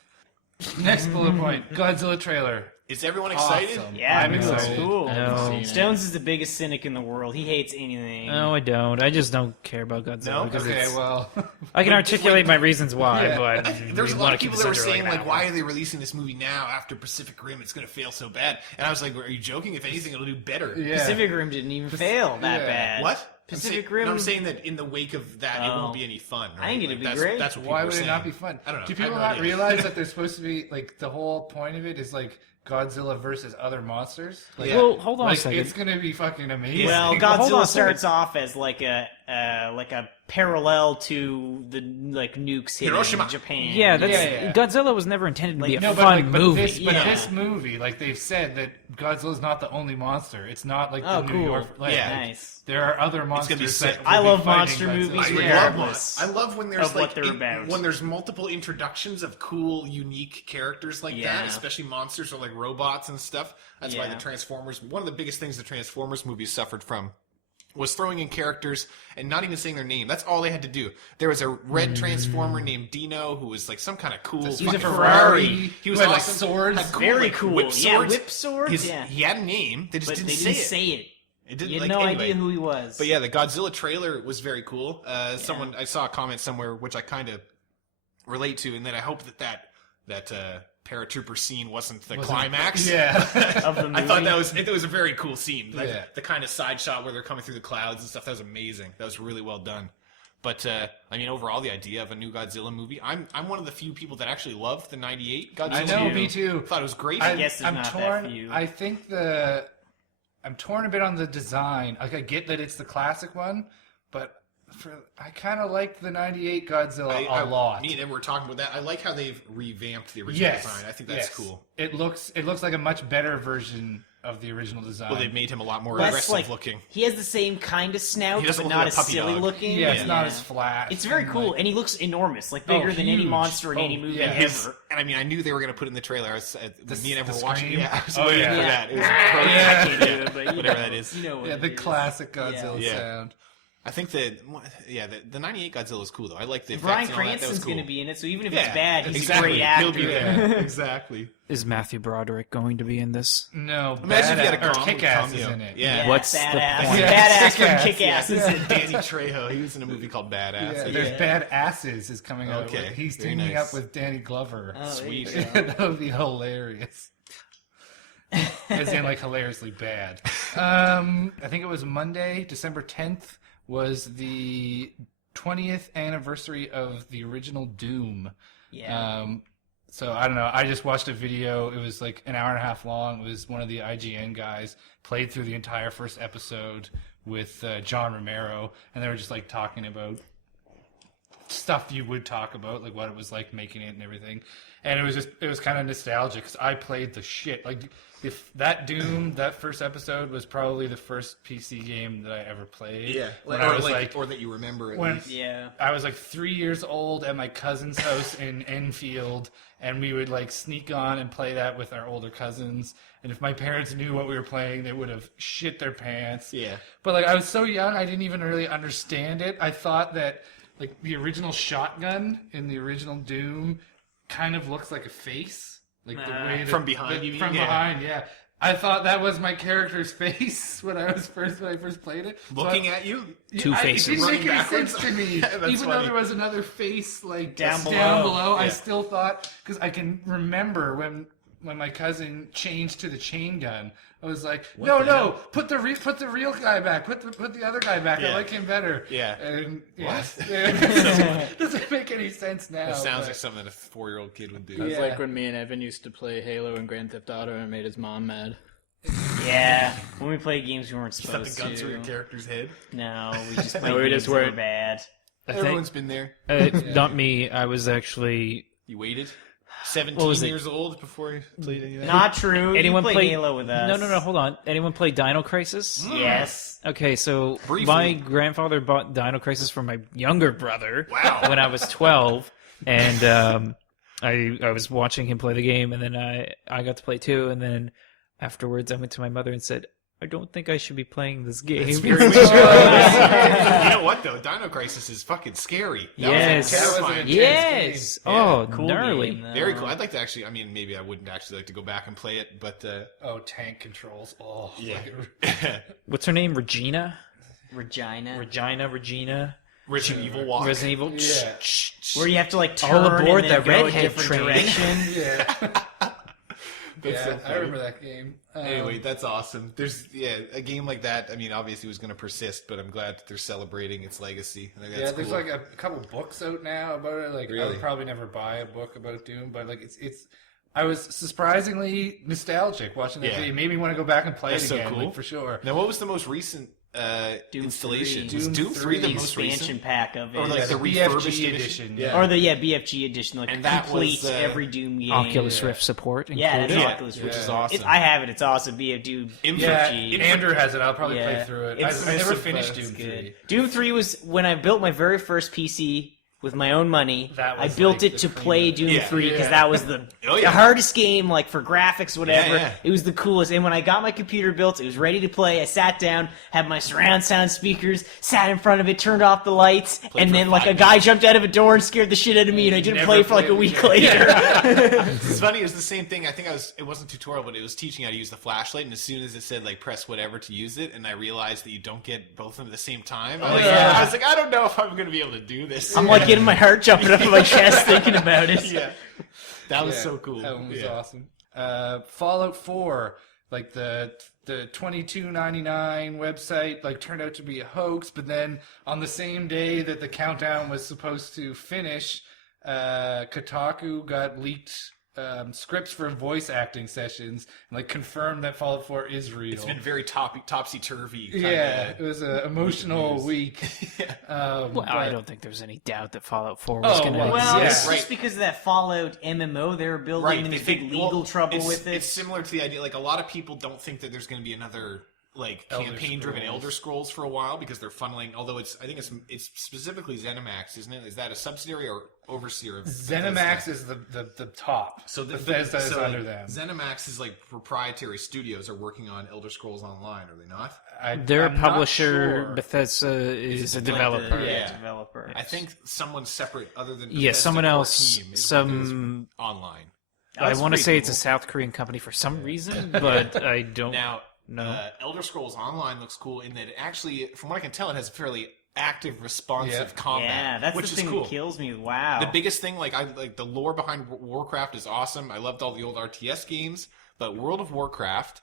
Next bullet point: Godzilla trailer. Is everyone excited? Awesome. Yeah, I'm it was excited. cool. No. Stones is the biggest cynic in the world. He hates anything. No, I don't. I just don't care about Godzilla. No? Because Okay, it's, well, I can articulate my reasons why, Yeah. but There's a we lot wanna of keep people this that were under, saying, an like, hour. why are they releasing this movie now after Pacific Rim? It's going to fail so bad. And I was like, are you joking? If anything, it'll do better. yeah. Pacific Rim didn't even fail that yeah. bad. What? Pacific I'm Rim- no, I'm saying that in the wake of that, it Oh. won't be any fun. Right? I think it'd Like, be that's, great. That's what people Why were would it saying. not be fun? I don't know. Do I have people no not idea. realize that there's supposed to be like the whole point of it is like Godzilla versus other monsters? Like, Yeah. Well, hold on a like second. it's gonna be fucking amazing. Well, Hold on Godzilla a second. starts off as like a parallel to the like nukes hitting Hiroshima. Japan. Yeah, that's Yeah. Godzilla was never intended to be a no, fun but movie. This, but Yeah. this movie, like they've said that Godzilla's not the only monster. It's not like Oh, the New cool. York. Like, Yeah. Nice. There are other gonna be monsters sick. that. I will be love fighting monster Godzilla. movies I love regardless love when there's of like what they're about. when there's multiple introductions of cool, unique characters like Yeah. that, especially monsters or like robots and stuff. That's why Yeah. the Transformers. One of the biggest things the Transformers movies suffered from was throwing in characters and not even saying their name. That's all they had to do. There was a red transformer named Dino who was like some kind of cool. He's a fucking Ferrari. He was With, like, awesome. swords. Had cool, Very like, cool. Whip Yeah, swords. whip swords. Yeah. He had a name. They just But didn't they say didn't it. say it. It didn't. You had like, no anyway. idea who he was. But yeah, the Godzilla trailer was very cool. Someone I saw a comment somewhere which I kind of relate to, and then I hope that paratrooper scene wasn't the climax. Yeah. Of the I thought movie. it was a very cool scene. Like, Yeah. the kind of side shot where they're coming through the clouds and stuff. That was amazing. That was really well done. But I mean, overall, the idea of a new Godzilla movie. I'm one of the few people that actually loved the '98 Godzilla. I know, movie. me too. Thought it was great. I guess there's I'm not torn. that few. I think I'm torn a bit on the design. Like, I get that it's the classic one, but I kind of like the '98 Godzilla a lot. Me and Em were talking about that. I like how they've revamped the original design. I think that's cool. It looks like a much better version of the original design. Well, they've made him a lot more Less, aggressive like, looking. He has the same kind of snout, He doesn't but look not like as a puppy silly dog. looking. Yeah, it's not as flat. It's very and, cool, like- and he looks enormous, like bigger than any huge. monster in any Oh, movie yeah. ever. And I mean, I knew they were going to put it in the trailer. When me and Em were watching. scream? Yeah, I was Oh, waiting yeah. for Yeah. that. It was Yeah. I can't do it, but Whatever that is. You know what Yeah, it the is. classic Godzilla Yeah. sound. I think the '98 Godzilla is cool though. I like the effects Bryan and all that. That was Cranston's cool. going to be in it, so even if Yeah, it's bad, he's exactly. a great actor. He'll be there. Exactly. Is Matthew Broderick going to be in this? No, Imagine if you had a Kick-Ass cameo. is in it. Yeah. What's the badass. point? Badass from Kick-Ass, Kick-Ass is in Danny Trejo. He was in a movie called Badass. Yeah, Yeah. there's Bad Asses is coming out. Okay, He's very teaming nice. up with Danny Glover. Oh, there you Sweet. go. That would be hilarious. As in, like, hilariously bad. I think it was Monday, December 10th, was the 20th anniversary of the original Doom. Yeah. So I don't know. I just watched a video. It was like an hour and a half long. It was one of the IGN guys played through the entire first episode with John Romero, and they were just like talking about stuff you would talk about, like what it was like making it and everything. And it was kind of nostalgic because I played the shit. Like, if that Doom, that first episode was probably the first PC game that I ever played. Yeah. When I was like, or that you remember at when least. Yeah. I was like 3 years old at my cousin's house in Enfield, and we would like sneak on and play that with our older cousins. And if my parents knew what we were playing, they would have shit their pants. Yeah. But like, I was so young, I didn't even really understand it. I thought that like the original shotgun in the original Doom kind of looks like a face, like the way that, From behind, you mean? From Yeah. behind, yeah. I thought that was my character's face when I first played it. Looking at you? Two It faces. didn't Running make any backwards? sense to me. Yeah, that's Even though funny. there was another face like Down down below. below, I Yeah. still thought, because I can remember when my cousin changed to the chain gun. I was like, no, put the real guy back, put the other guy back. Yeah. I like him better. Yeah. And What? it doesn't make any sense now. That sounds but- like something that a 4-year-old kid would do. It was Yeah. like when me and Evan used to play Halo and Grand Theft Auto and it made his mom mad. Yeah. When we played games, we weren't Just have supposed the gun through your to. character's head. No, we just played we games just that were weren't- bad. I think, Everyone's been there. not me. I was actually. You waited What 17 was it? years old before you played any of that? Not true. Anyone you played play Halo with us? No. Hold on. Anyone play Dino Crisis? Yes. Okay, so Briefly. my grandfather bought Dino Crisis for my younger brother. Wow. When I was 12, and I was watching him play the game, and then I got to play too, and then afterwards I went to my mother and said, I don't think I should be playing this game. It's very weird. You know what though? Dino Crisis is fucking scary. That Yes. was That was terrifying. an Yes. Yeah, Oh, Cool gnarly. game, though. Very cool. I'd like to actually. I mean, maybe I wouldn't actually like to go back and play it, but Oh, tank controls. Oh, yeah. What's her name? Regina? Regina. Regina? Resident Evil walk. Resident Evil? Yeah. Where you have to like turn All aboard and then the go a redhead different train. direction. yeah. That's so Yeah, I funny. remember that game. Anyway, that's awesome. There's a game like that. I mean, obviously it was going to persist, but I'm glad that they're celebrating its legacy. I think that's yeah, there's cool. like a couple books out now about it. Like, I Really? would probably never buy a book about Doom, but like it's. I was surprisingly nostalgic watching that Yeah. video. It made me want to go back and play That's it so again, cool. like, for sure. Now, what was the most recent Doom installation? 3. Was Doom 3 the The most expansion recent? pack of it. Or like Yeah, the the refurbished BFG edition? edition, Yeah. Or the BFG edition, like And that complete was, every Doom game. Oculus Rift support included. Yeah, that's Yeah, Oculus which Rift. is awesome. I have it. It's awesome. Be a dude. Yeah, BFG. Andrew has it. I'll probably Yeah. play through it. It's I never super finished fun. Doom It's good. 3. Doom 3 was when I built my very first PC with my own money. That I was, built like, it the to cream play of- Doom Yeah. 3 because Yeah. that was the yeah. hardest game, like for graphics, whatever. Yeah. It was the coolest. And when I got my computer built, it was ready to play. I sat down, had my surround sound speakers, sat in front of it, turned off the lights, and for then like a 5 guy jumped out of a door and scared the shit out of me, and I didn't Never play for like a played week again. later. It's funny. It was the same thing. I think it wasn't tutorial, but it was teaching how to use the flashlight. And as soon as it said like press whatever to use it, and I realized that you don't get both of them at the same time. I was like, I don't know if I'm going to be able to do this. I'm like getting my heart jumping up in my chest thinking about it. yeah, that was Yeah, so cool. That one was Yeah. awesome. Fallout 4, like the $22.99 website, like turned out to be a hoax. But then on the same day that the countdown was supposed to finish, Kotaku got leaked scripts for voice acting sessions and like confirmed that Fallout 4 is real. It's been very topsy-turvy. Yeah, it was an emotional week. Well, I but- don't think there's any doubt that Fallout 4 was Oh, going to well, Well, Yeah. it's Right. just because of that Fallout MMO they were building, Right, and they there's big think legal trouble it's, with it. It's similar to the idea, like a lot of people don't think that there's going to be another like Elder campaign-driven Scrolls. Elder Scrolls for a while because they're funneling. Although I think it's specifically ZeniMax, isn't it? Is that a subsidiary or overseer of ZeniMax Bethesda? is the top. So Bethesda is so, under them. ZeniMax is like proprietary studios are working on Elder Scrolls Online, are they not? Their I'm not publisher, sure. Bethesda, is a like developer. Yeah. developer. I think someone separate other than Yeah, Bethesda someone core else, team is some... online. I That's want to pretty say it's a cool. South Korean company for some reason, but I don't Now, know. Elder Scrolls Online looks cool in that it actually, from what I can tell, it has fairly active, responsive Yeah. combat. Yeah, that's which the is thing cool. that kills me. Wow. The biggest thing, like the lore behind Warcraft is awesome. I loved all the old RTS games, but World of Warcraft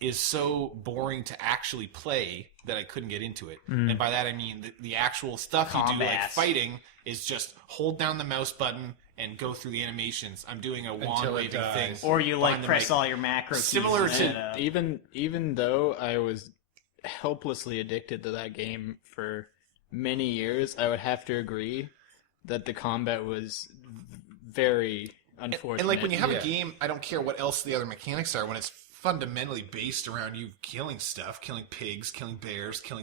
is so boring to actually play that I couldn't get into it. And by that I mean the actual stuff you do, like Combat. fighting, is just hold down the mouse button and go through the animations. I'm doing a wand Until it waving thing. dies. or you like Find the press right- all your macro keys. Similar and to- then, Even though I was helplessly addicted to that game for many years, I would have to agree that the combat was very unfortunate. And like when you have Yeah. a game, I don't care what else the other mechanics are. When it's fundamentally based around you killing stuff, killing pigs, killing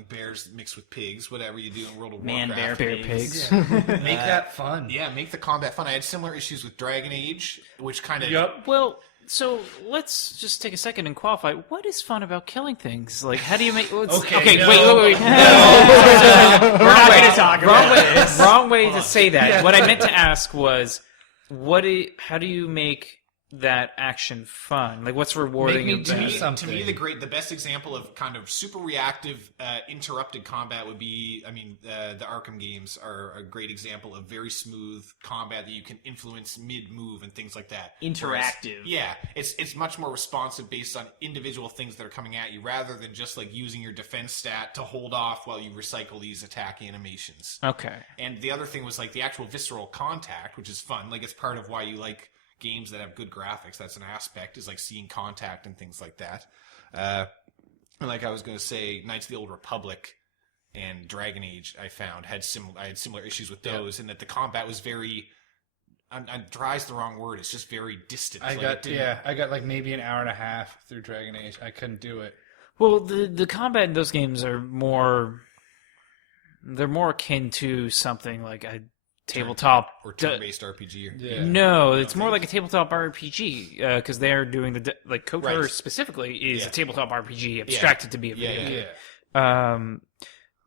bears mixed with pigs, whatever you do in World of Man, Warcraft. bear, Bear pigs. pigs. Make that fun. Yeah, make the combat fun. I had similar issues with Dragon Age, which kind of Yep. Well, so let's just take a second and qualify. What is fun about killing things? Like, how do you make... Okay, no. wait. We're not going to talk about this. Wrong way to say that. What I meant to ask was, how do you make that action fun? Like, what's rewarding Make me about do it? something. To me, the best example of kind of super reactive, interrupted combat would be, the Arkham games are a great example of very smooth combat that you can influence mid-move and things like that. Interactive. Yeah, it's much more responsive based on individual things that are coming at you rather than just like using your defense stat to hold off while you recycle these attack animations. Okay. And the other thing was like the actual visceral contact, which is fun. Like it's part of why you like games that have good graphics. That's an aspect, is like seeing contact and things like that. And like I was going to say, Knights of the Old Republic and Dragon Age, I found I had similar issues with those, and that the combat was very. Dry's the wrong word. It's just very distant. I Like, got it didn't- I got like maybe an hour and a half through Dragon Age. I couldn't do it. Well, the combat in those games are more... They're more akin to something like a tabletop... or turn-based RPG. Yeah. No, it's more like a tabletop RPG, because they're doing like KOTOR Right. specifically is Yeah. a tabletop RPG abstracted to be a video Yeah, game. Yeah.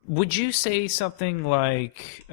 Would you say something like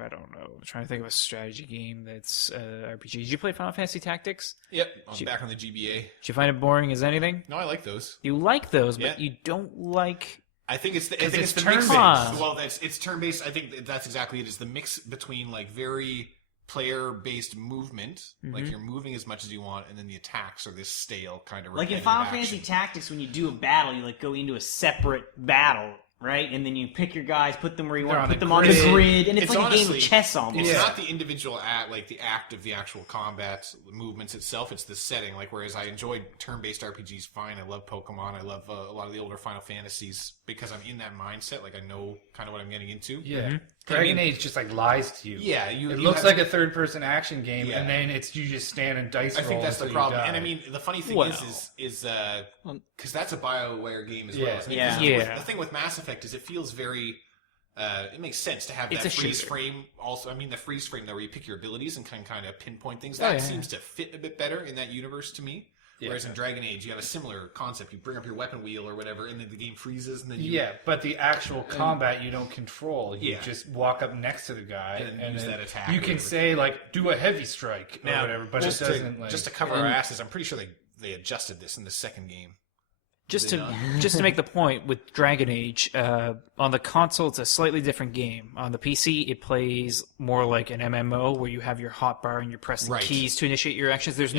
I don't know? I'm trying to think of a strategy game that's RPG. Did you play Final Fantasy Tactics? Yep, I'm back on the GBA. Did you find it boring as anything? No, I like those. You like those, Yeah. but you don't like. I think it's the it's mix. turn-based. Well, it's turn-based. I think that's exactly it. Is the mix between like very player-based movement, like you're moving as much as you want, and then the attacks are this stale kind of Like in repetitive Final action. Fantasy Tactics, when you do a battle, you like go into a separate battle, right? And then you pick your guys, put them where you want, on put a them on the grid. grid, and it's like a game honestly- of chess almost. It's Yeah. not the individual act, like the act of the actual combat movements itself. It's the setting. Like whereas I enjoyed turn-based RPGs fine. I love Pokemon. I love a lot of the older Final Fantasies because I'm in that mindset. Like I know kind of what I'm getting into. Yeah. Dragon Age just like lies to you. Yeah, It you looks have- like a third-person action game, Yeah. and then it's you just stand and dice I roll. think that's the until you problem. die. And I mean, the funny thing Well. is because that's a BioWare game as well. Yeah. Isn't it? Yeah. 'Cause Yeah. The thing with Mass Effect is it feels very it makes sense to have It's that a freeze shooter. frame. Also, I mean, the freeze frame though, where you pick your abilities and can kind of pinpoint things. That seems to fit a bit better in that universe to me. Yeah. Whereas in Dragon Age, you have a similar concept. You bring up your weapon wheel or whatever, and then the game freezes, and then you but the actual combat you don't control. You Yeah. just walk up next to the guy And use that attack You or can whatever. say like, do a heavy strike or now, whatever, but it just doesn't to, like just to cover our asses. I'm pretty sure they adjusted this in the second game. Just to make the point with Dragon Age, on the console it's a slightly different game. On the PC it plays more like an MMO where you have your hotbar and you're pressing Right. keys to initiate your actions. There's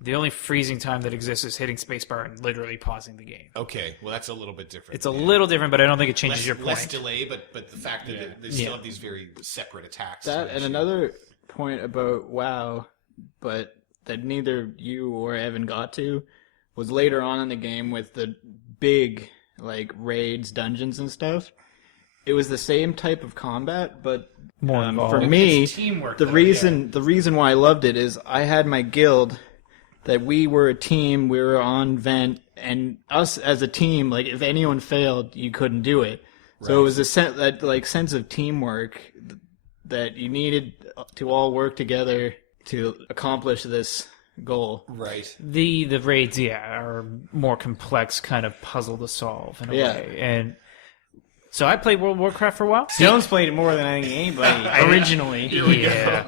the only freezing time that exists is hitting spacebar and literally pausing the game. Okay, well that's a little bit different. It's a little different, but I don't think it changes less, your point. less delay, but the fact that they still have these very separate attacks. That and another point about WoW, but that neither you or Evan got to, was later on in the game with the big like raids, dungeons, and stuff. It was the same type of combat, but More for involved. me, It's teamwork, the though, reason why I loved it is I had my guild that we were a team. We were on Vent, and us as a team, like if anyone failed, you couldn't do it. So it was a sense of teamwork that you needed to all work together to accomplish this goal. right. The raids, are more complex kind of puzzle to solve in a way. And so I played World of Warcraft for a while. Jones played it more than I think anybody originally. Yeah.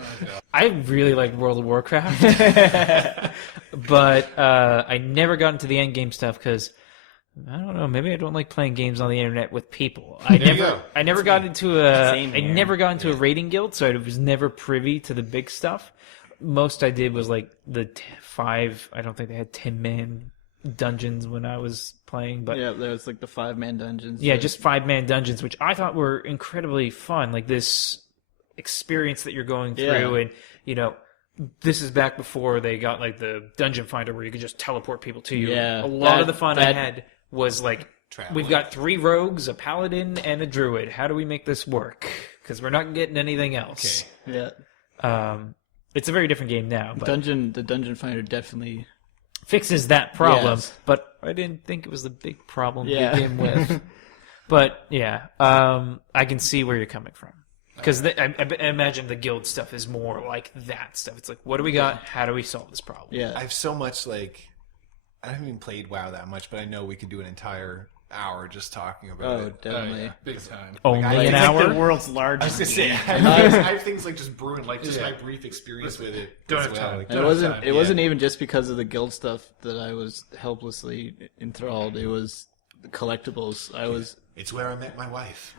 I really like World of Warcraft. But I never got into the end game stuff because I don't know, maybe I don't like playing games on the internet with people. I never got into a raiding guild, so I was never privy to the big stuff. Most I did was like the 5, I don't think they had 10-man dungeons when I was playing, but Yeah, there was like the 5-man dungeons. yeah, just 5-man dungeons, which I thought were incredibly fun. Like this experience that you're going through, and this is back before they got like the dungeon finder where you could just teleport people to you. Yeah, A lot of the fun I had was like, Traveling. we've got 3 rogues, a paladin, and a druid. How do we make this work? Because we're not getting anything else. Yeah. It's a very different game now, but The dungeon finder definitely. fixes that problem. Yes. But I didn't think it was the big problem Yeah. to begin with. But yeah, I can see where you're coming from. Because I imagine the guild stuff is more like that stuff. It's like, what do we got? How do we solve this problem? Yeah. I have so much I haven't even played WoW that much, but I know we could do an entire hour just talking about Oh, it. definitely. big time. Only I- an it's It's hour? like the world's I largest was gonna say, game. I have things like just brewing, like just Yeah. my brief experience with it. Don't as have well. time. Like, And Don't have time. it wasn't even just because of the guild stuff that I was helplessly enthralled. It was the collectibles. it's where I met my wife.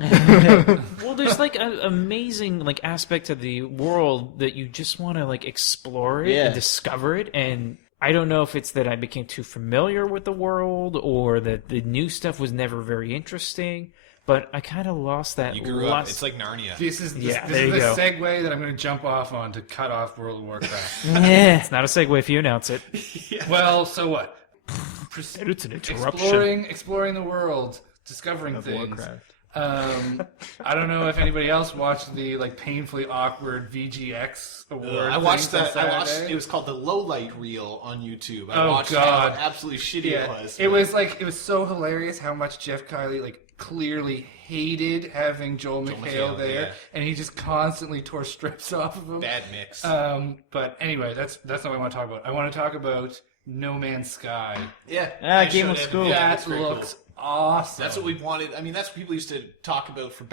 Well, there's like an amazing like aspect of the world that you just want to like explore it Yeah. and discover it. And I don't know if it's that I became too familiar with the world or that the new stuff was never very interesting. But I kind of lost that. You grew up. It's like Narnia. This is Yeah, this there is you the go. segue that I'm going to jump off on to cut off World of Warcraft. Yeah. It's not a segue if you announce it. Well, so what? It's an interruption. Exploring the world, discovering things. Warcraft. I don't know if anybody else watched the like painfully awkward VGX award. I watched thing that. from I watched. Saturday. It was called the Low Light Reel on YouTube. I Oh, watched God. how absolutely shitty it was. It was like it was so hilarious how much Jeff Kiley like clearly hated having Joel McHale McHale, there, yeah. and he just constantly tore strips off of him. bad mix. But anyway, that's not what I want to talk about. I want to talk about No Man's Sky. yeah, Ah, I game showed looks Evan. cool. Yeah, That it's very looks cool. awesome. That's what we wanted. I mean, that's what people used to talk about for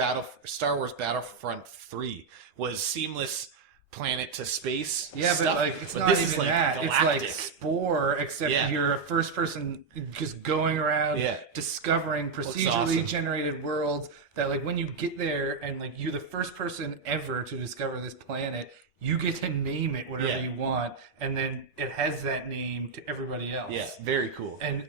Star Wars Battlefront 3 was seamless planet to space. Yeah, stuff. but like it's not this even is like that. galactic. It's like Spore, except Yeah. you're a first person just going around Yeah. discovering procedurally awesome. generated worlds that like when you get there and like you're the first person ever to discover this planet, you get to name it whatever Yeah. you want, and then it has that name to everybody else. Yeah, very cool. And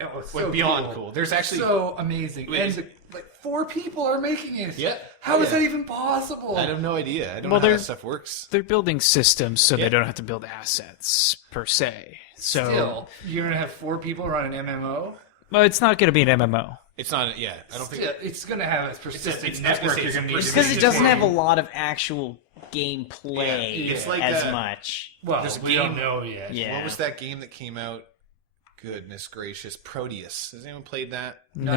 it's Like, so beyond cool. There's actually so amazing. Wait, And like 4 people are making it. Yeah. How is Yeah. that even possible? I have no idea. I don't Well, know how that there's- stuff works. They're building systems so Yeah. they don't have to build assets per se. So, Still, you're gonna have 4 people run an MMO. well, it's not going to be an MMO. It's not. Yeah, I don't think. Still, it's gonna have a persistent I was gonna network. say You're it's gonna a need to persistent Because it be doesn't have a deploying. lot of actual gameplay Yeah. It's like as a- much. Well, There's a we don't game- know yet. Yeah. What was that game that came out goodness gracious, Proteus. Has anyone played that? No,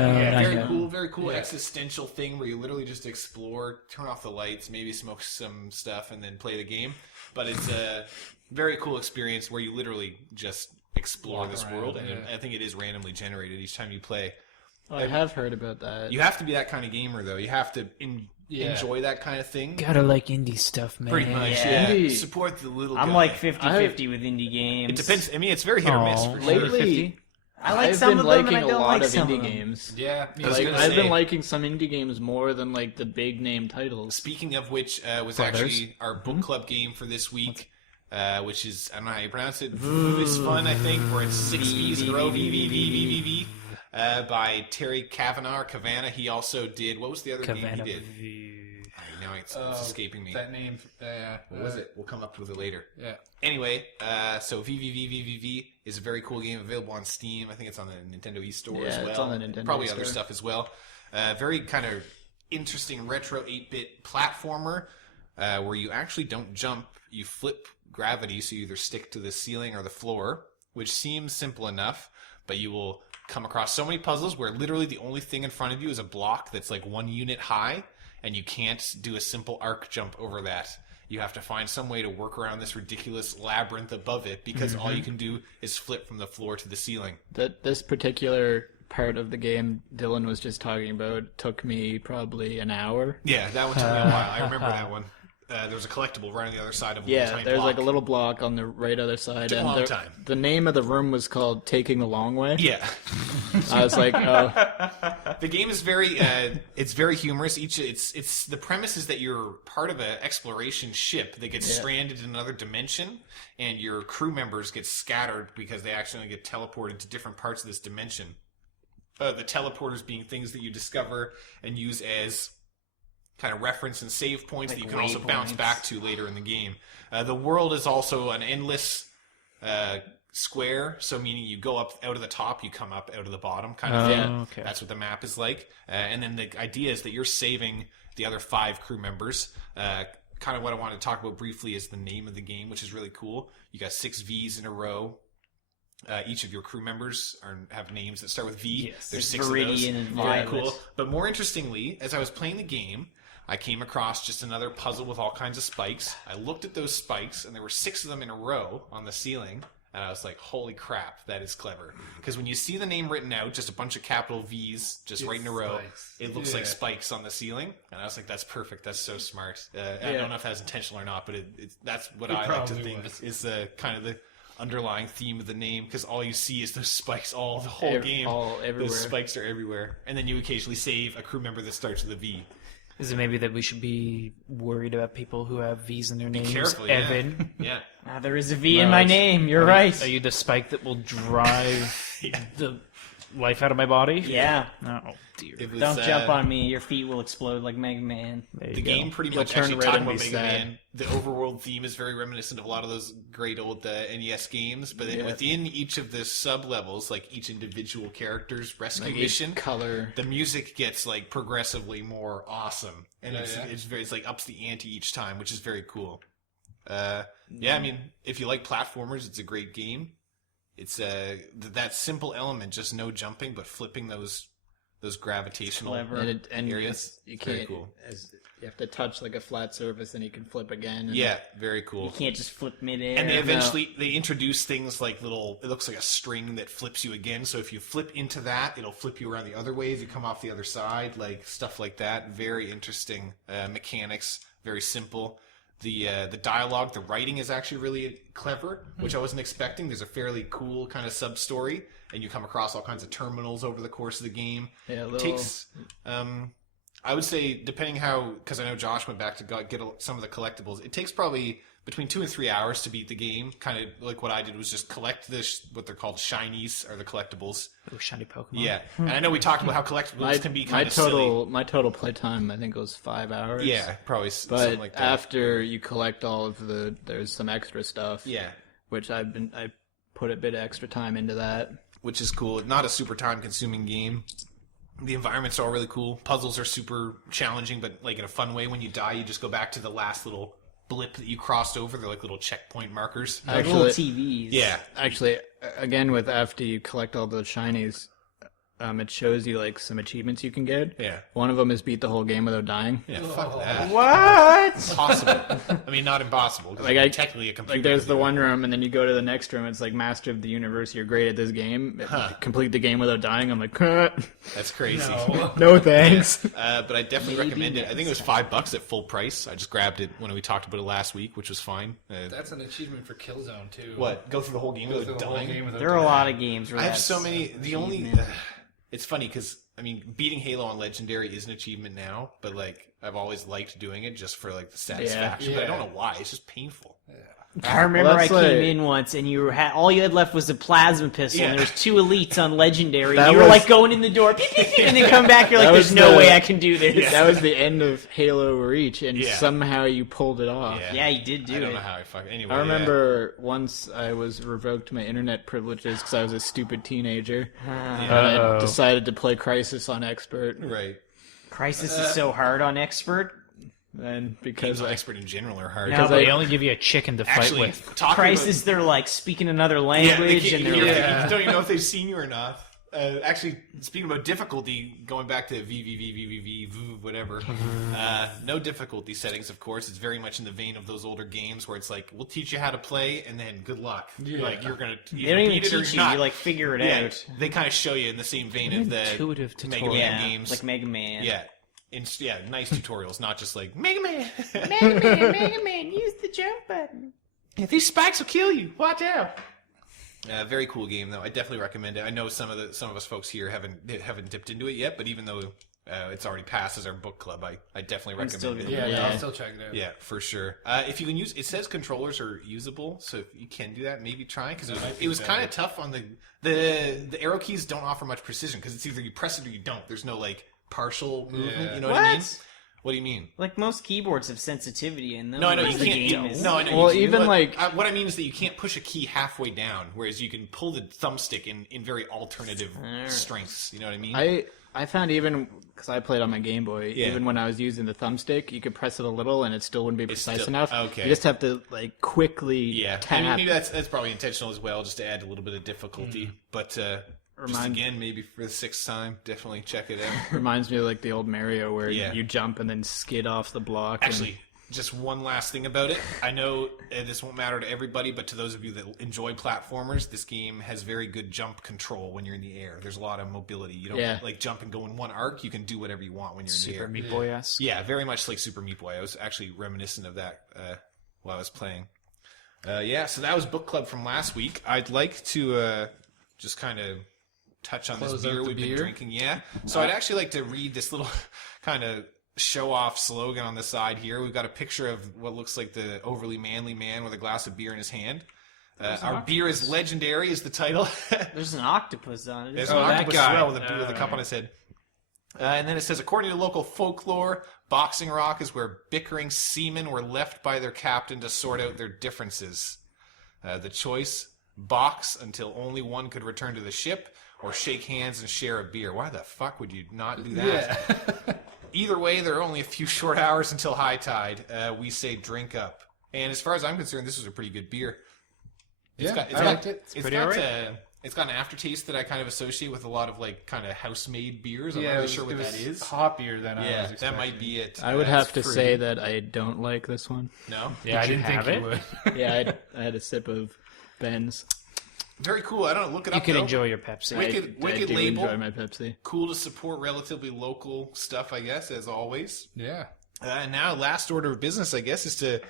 Very cool existential thing where you literally just explore, turn off the lights, maybe smoke some stuff, and then play the game. But it's a very cool experience where you literally just explore this world, and I think it is randomly generated each time you play. I have heard about that. You have to be that kind of gamer, though. You have to enjoy that kind of thing. Gotta like indie stuff, man. Pretty much, Yeah. yeah. Support the little I'm guy. like 50-50 with indie games. It depends. I mean, it's very hit or miss. For sure. Lately, I like I've some been of them liking and I a don't lot like of some indie of them. games. Yeah, I was gonna I've say- been liking some indie games more than like the big name titles. Speaking of which, was Brothers. actually our book club game for this week, which is, I don't know how you pronounce it, It's Fun, I think, where it's 6 V's in a row, V, by Terry Kavanagh. He also did, what was the other game he did? Now it's escaping me. That name. What was it? We'll come up with it later. Yeah. Anyway, so VVVVVV is a very cool game available on Steam. I think it's on the Nintendo eStore as well. it's on the Nintendo Probably eStore. other stuff as well. Very kind of interesting retro 8-bit platformer where you actually don't jump. You flip gravity, so you either stick to the ceiling or the floor, which seems simple enough, but you will come across so many puzzles where literally the only thing in front of you is a block that's like 1 unit high, and you can't do a simple arc jump over that. You have to find some way to work around this ridiculous labyrinth above it because all you can do is flip from the floor to the ceiling. This particular part of the game Dylan was just talking about took me probably an hour. Yeah, that one took me a while. I remember that one. There was a collectible right on the other side of a little Yeah, tiny there's block. like a little block on the right other side. Took a and long time. The name of the room was called Taking the Long Way. Yeah. I was like, oh, The game is very it's very humorous. It's the premise is that you're part of an exploration ship that gets stranded in another dimension, and your crew members get scattered because they accidentally get teleported to different parts of this dimension. The teleporters being things that you discover and use as kind of reference and save points that you can also bounce back to later in the game. The world is also an endless square, so meaning you go up out of the top, you come up out of the bottom kind of thing. Okay. That's what the map is like. And then the idea is that you're saving the other 5 crew members. Kind of what I want to talk about briefly is the name of the game, which is really cool. You got 6 V's in a row. Each of your crew members have names that start with V. Yes. There's Like 6 of those. Viridian and Very Violet. cool. But more interestingly, as I was playing the game, I came across just another puzzle with all kinds of spikes. I looked at those spikes, and there were 6 of them in a row on the ceiling. And I was like, holy crap, that is clever. Because when you see the name written out, just a bunch of capital V's just right in a row, spikes. it looks like Yeah. spikes on the ceiling. And I was like, that's perfect. That's so smart. I don't know if that's intentional or not, but that's what I like to probably think was. is the kind of the underlying theme of the name, because all you see is those spikes the whole game. everywhere. Those spikes are everywhere. And then you occasionally save a crew member that starts with a V. Is it maybe that we should be worried about people who have V's in their names? Careful, yeah. Evan, Yeah. There is a V in my name. You're right. are you the spike that will drive the life out of my body? Yeah. Oh, dear. It was, Don't jump on me. Your feet will explode like Mega Man. There you The go. game pretty You'll much turn actually red talking and about be Mega sad. Man. The overworld theme is very reminiscent of a lot of those great old NES games. But then within each of the sub levels, like each individual character's rescue Like mission, each color. the music gets like progressively more awesome, and yeah. it's like ups the ante each time, which is very cool. Yeah, I mean, if you like platformers, it's a great game. It's that simple element, just no jumping, but flipping those gravitational Clever. And areas. you Very can't. cool. You have to touch like a flat surface, and you can flip again. And Yeah, very You cool. can't just flip midair. And they introduce things like it looks like a string that flips you again. So if you flip into that, it'll flip you around the other way as you come off the other side, like stuff like that. Very interesting mechanics, very simple. The dialogue, the writing is actually really clever, which I wasn't expecting. There's a fairly cool kind of sub-story, and you come across all kinds of terminals over the course of the game. Yeah, It takes, I would say, depending because I know Josh went back to get some of the collectibles, it takes probably between 2 and 3 hours to beat the game. Kind of like what I did was just collect what they're called shinies, or the collectibles. Oh, shiny Pokemon. Yeah, and I know we talked about how collectibles can be kind of silly. My total playtime I think was 5 hours. Yeah, probably But something like that. after you collect all of there's some extra stuff. Yeah, Which I put a bit of extra time into that. which is cool. Not a super time-consuming game. The environments are all really cool. Puzzles are super challenging, but like in a fun way. When you die, you just go back to the last little blip that you crossed over. They're like little checkpoint markers. Like little TVs. Yeah, Actually, again, with after you collect all those shinies, it shows you like some achievements you can get. Yeah. One of them is beat the whole game without dying. Yeah, fuck that. What? Possible. I mean, not impossible. Like, I- technically a computer. Like there's could the do it. one room, and then you go to the next room. It's like Master of the Universe. You're great at this game. Complete the game without dying. I'm like, That's crazy. no thanks. But I definitely recommend it. I think it was $5 at full price. I just grabbed it when we talked about it last week, which was fine. That's an achievement for Killzone too. What? Go through the whole game Go without through the whole dying? game without There are a dying. lot of games where I have that's so many. The only. achievement. It's funny because I mean, beating Halo on Legendary is an achievement now, but like I've always liked doing it just for like the satisfaction. But I don't know why. It's just painful. I remember I that's came like- in once and you had all you had left was a plasma pistol Yeah. and there was 2 elites on legendary. That And you were was- like going in the door, beep, beep, beep, and then come back. You're like, That "There's was no the- way I can do this." That was the end of Halo Reach, and Yeah. somehow you pulled it off. Yeah, you did do I don't it. know how I fuck. Anyway, I remember once I was revoked my internet privileges because I was a stupid teenager. And I decided to play Crisis on Expert. Right. Crisis is so hard on expert. And Games because on I, expert in general are hard. No, They only give you a chicken to fight Actually, with. talking Crisis, they're like speaking another about, language, they and can't- they're you don't even know if they've seen you or not. Actually, speaking about difficulty, going back to whatever, no difficulty settings, of course. It's very much in the vein of those older games where it's like, we'll teach you how to play, and then good luck. Like, you're going to they don't even beat it or teach you. not. You like figure it Yeah, out. they kind of show you in the same vein of the Intuitive Mega tutorial. Man Yeah, games. like Mega Man. Yeah. Nice tutorials, not just like, Mega Man! Mega Man, use the jump button. These spikes will kill you. Watch out. Very cool game, though. I definitely recommend it. I know some of us folks here haven't dipped into it yet, but even though it's already passed as our book club, I definitely still recommend it. gonna- Yeah, I'll still check it out. Yeah, for sure. If you can use, it says controllers are usable, so if you can do that, maybe try because it was kind of tough on the arrow keys. Don't offer much precision because it's either you press it or you don't. There's no like partial movement. You know what I mean? What? What do you mean? Like most keyboards have sensitivity in them. No, I know you whereas the game can't. is- No, I know. Well, you can, even, but like- what I mean is that you can't push a key halfway down, whereas you can pull the thumbstick in very alternative strengths. You know what I mean? I found even because I played on my Game Boy, Yeah. even when I was using the thumbstick, you could press it a little and it still wouldn't be precise still- enough. okay. You just have to like quickly Yeah, tap. I mean, maybe that's probably intentional as well, just to add a little bit of difficulty. But just again, maybe for the 6th time, definitely check it out. Reminds me of like the old Mario where Yeah. you jump and then skid off the block. and- Actually, just one last thing about it. I know this won't matter to everybody, but to those of you that enjoy platformers, this game has very good jump control when you're in the air. There's a lot of mobility. You don't like jump and go in one arc. You can do whatever you want when you're in the Super air. Meat Boy-esque. Yeah, very much like Super Meat Boy. I was actually reminiscent of that while I was playing. So that was book club from last week. I'd like to just kind of touch on Close this out beer the we've been beer? drinking. Yeah. So I'd actually like to read this little kind of show-off slogan on the side here. We've got a picture of what looks like the overly manly man with a glass of beer in his hand. Our beer is legendary is the title. There's an octopus on it. There's Oh, an that octopus guy. as well with a cup on his head. And then it says, according to local folklore, Boxing Rock is where Bickering seamen were left by their captain to sort out their differences. The choice, box until only one could return to the ship, or shake hands and share a beer. Why the fuck would you not do that? Either way, there are only a few short hours until high tide. We say drink up. And as far as I'm concerned, this was a pretty good beer. I liked it. It's got an aftertaste that I kind of associate with a lot of like kind of house-made beers. I'm Yeah, not it really was, sure what it was that is. hoppier than I Yeah, was expecting. that might be it. I would It's have to fruity. say that I don't like this one. No? Yeah, I Did you didn't think have you it? would. Yeah, I had a sip of Ben's. Very cool. I don't know. Look it You up, could though. enjoy your Pepsi. Wicked I do label. enjoy my Pepsi. Cool to support relatively local stuff, I guess, as always. Yeah. And now, last order of business, I guess, is to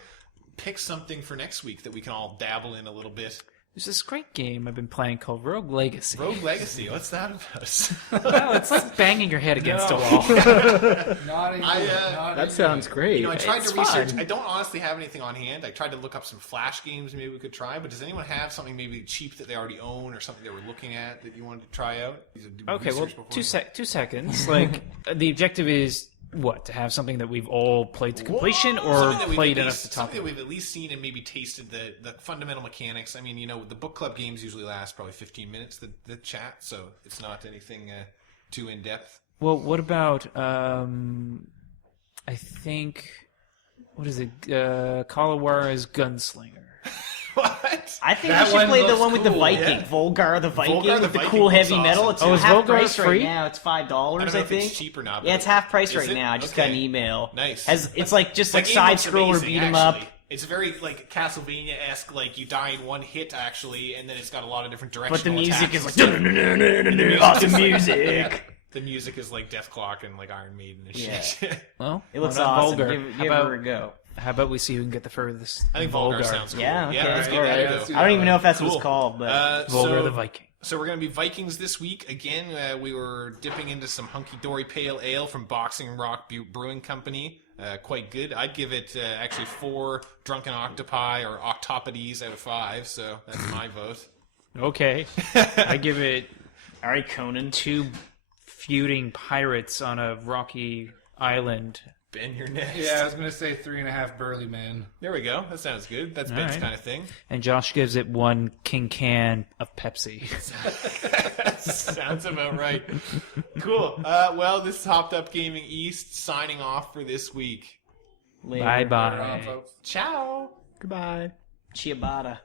pick something for next week that we can all dabble in a little bit. There's this great game I've been playing called Rogue Legacy. Rogue Legacy. What's that about? Well, it's like banging your head against a wall. Not even. That sounds great. You know, I tried It's to research. fun. I don't honestly have anything on hand. I tried to look up some Flash games maybe we could try, but does anyone have something maybe cheap that they already own or something they were looking at that you wanted to try out? Do Okay, well, research before 2 seconds. Like, the objective is, what, to have something that we've all played to completion or Something that we've played at enough least- to talk something that about? we've at least seen and maybe tasted the fundamental mechanics. I mean, you know, the book club games usually last probably 15 minutes, the chat, so it's not anything too in-depth. Well, what about, I think, what is it, Kalawara's Gunslinger? What? yet. I think That we should one play the looks one with the cool, Viking, yeah. Volgar the Viking, Volgar the with the Viking cool looks heavy metal. awesome, It's too. Oh, is half Volgar price right free? now. It's $5, I don't know I if think. it's cheap or not. Yeah, but it's half price is right it? now. I just Okay. got an email. Nice. It's like just like That game side looks scroller amazing, beat 'em up. actually. It's very like Castlevania-esque, like you die in one hit actually, and then it's got a lot of different directions. But the music is like awesome awesome music. The music is like Deathclock and like Iron Maiden and Yeah. shit. Well, It looks what about awesome. Volgar? Give her a go. How about we see who can get the furthest? I think Volgar sounds cool. Yeah, okay, let's give alright, that a let's go. do I don't even know if that's what Cool. it's called, but Volgar the Viking. So we're going to be Vikings this week. Again, we were dipping into some hunky-dory pale ale from Boxing Rock Brewing Company. Quite good. I'd give it actually 4 drunken octopi or octopodes out of 5, so that's my vote. Okay. I give it all right, Conan. 2 feuding pirates on a rocky island. Ben, you're next. Yeah, I was gonna say 3.5 burly man. There we go. That sounds good. That's Ben's right. kind of thing. And Josh gives it 1 king can of Pepsi. Sounds about right. Cool. Well, this is Hopped Up Gaming East signing off for this week. Later. Bye-bye. Folks. Ciao. Goodbye. Ciabatta.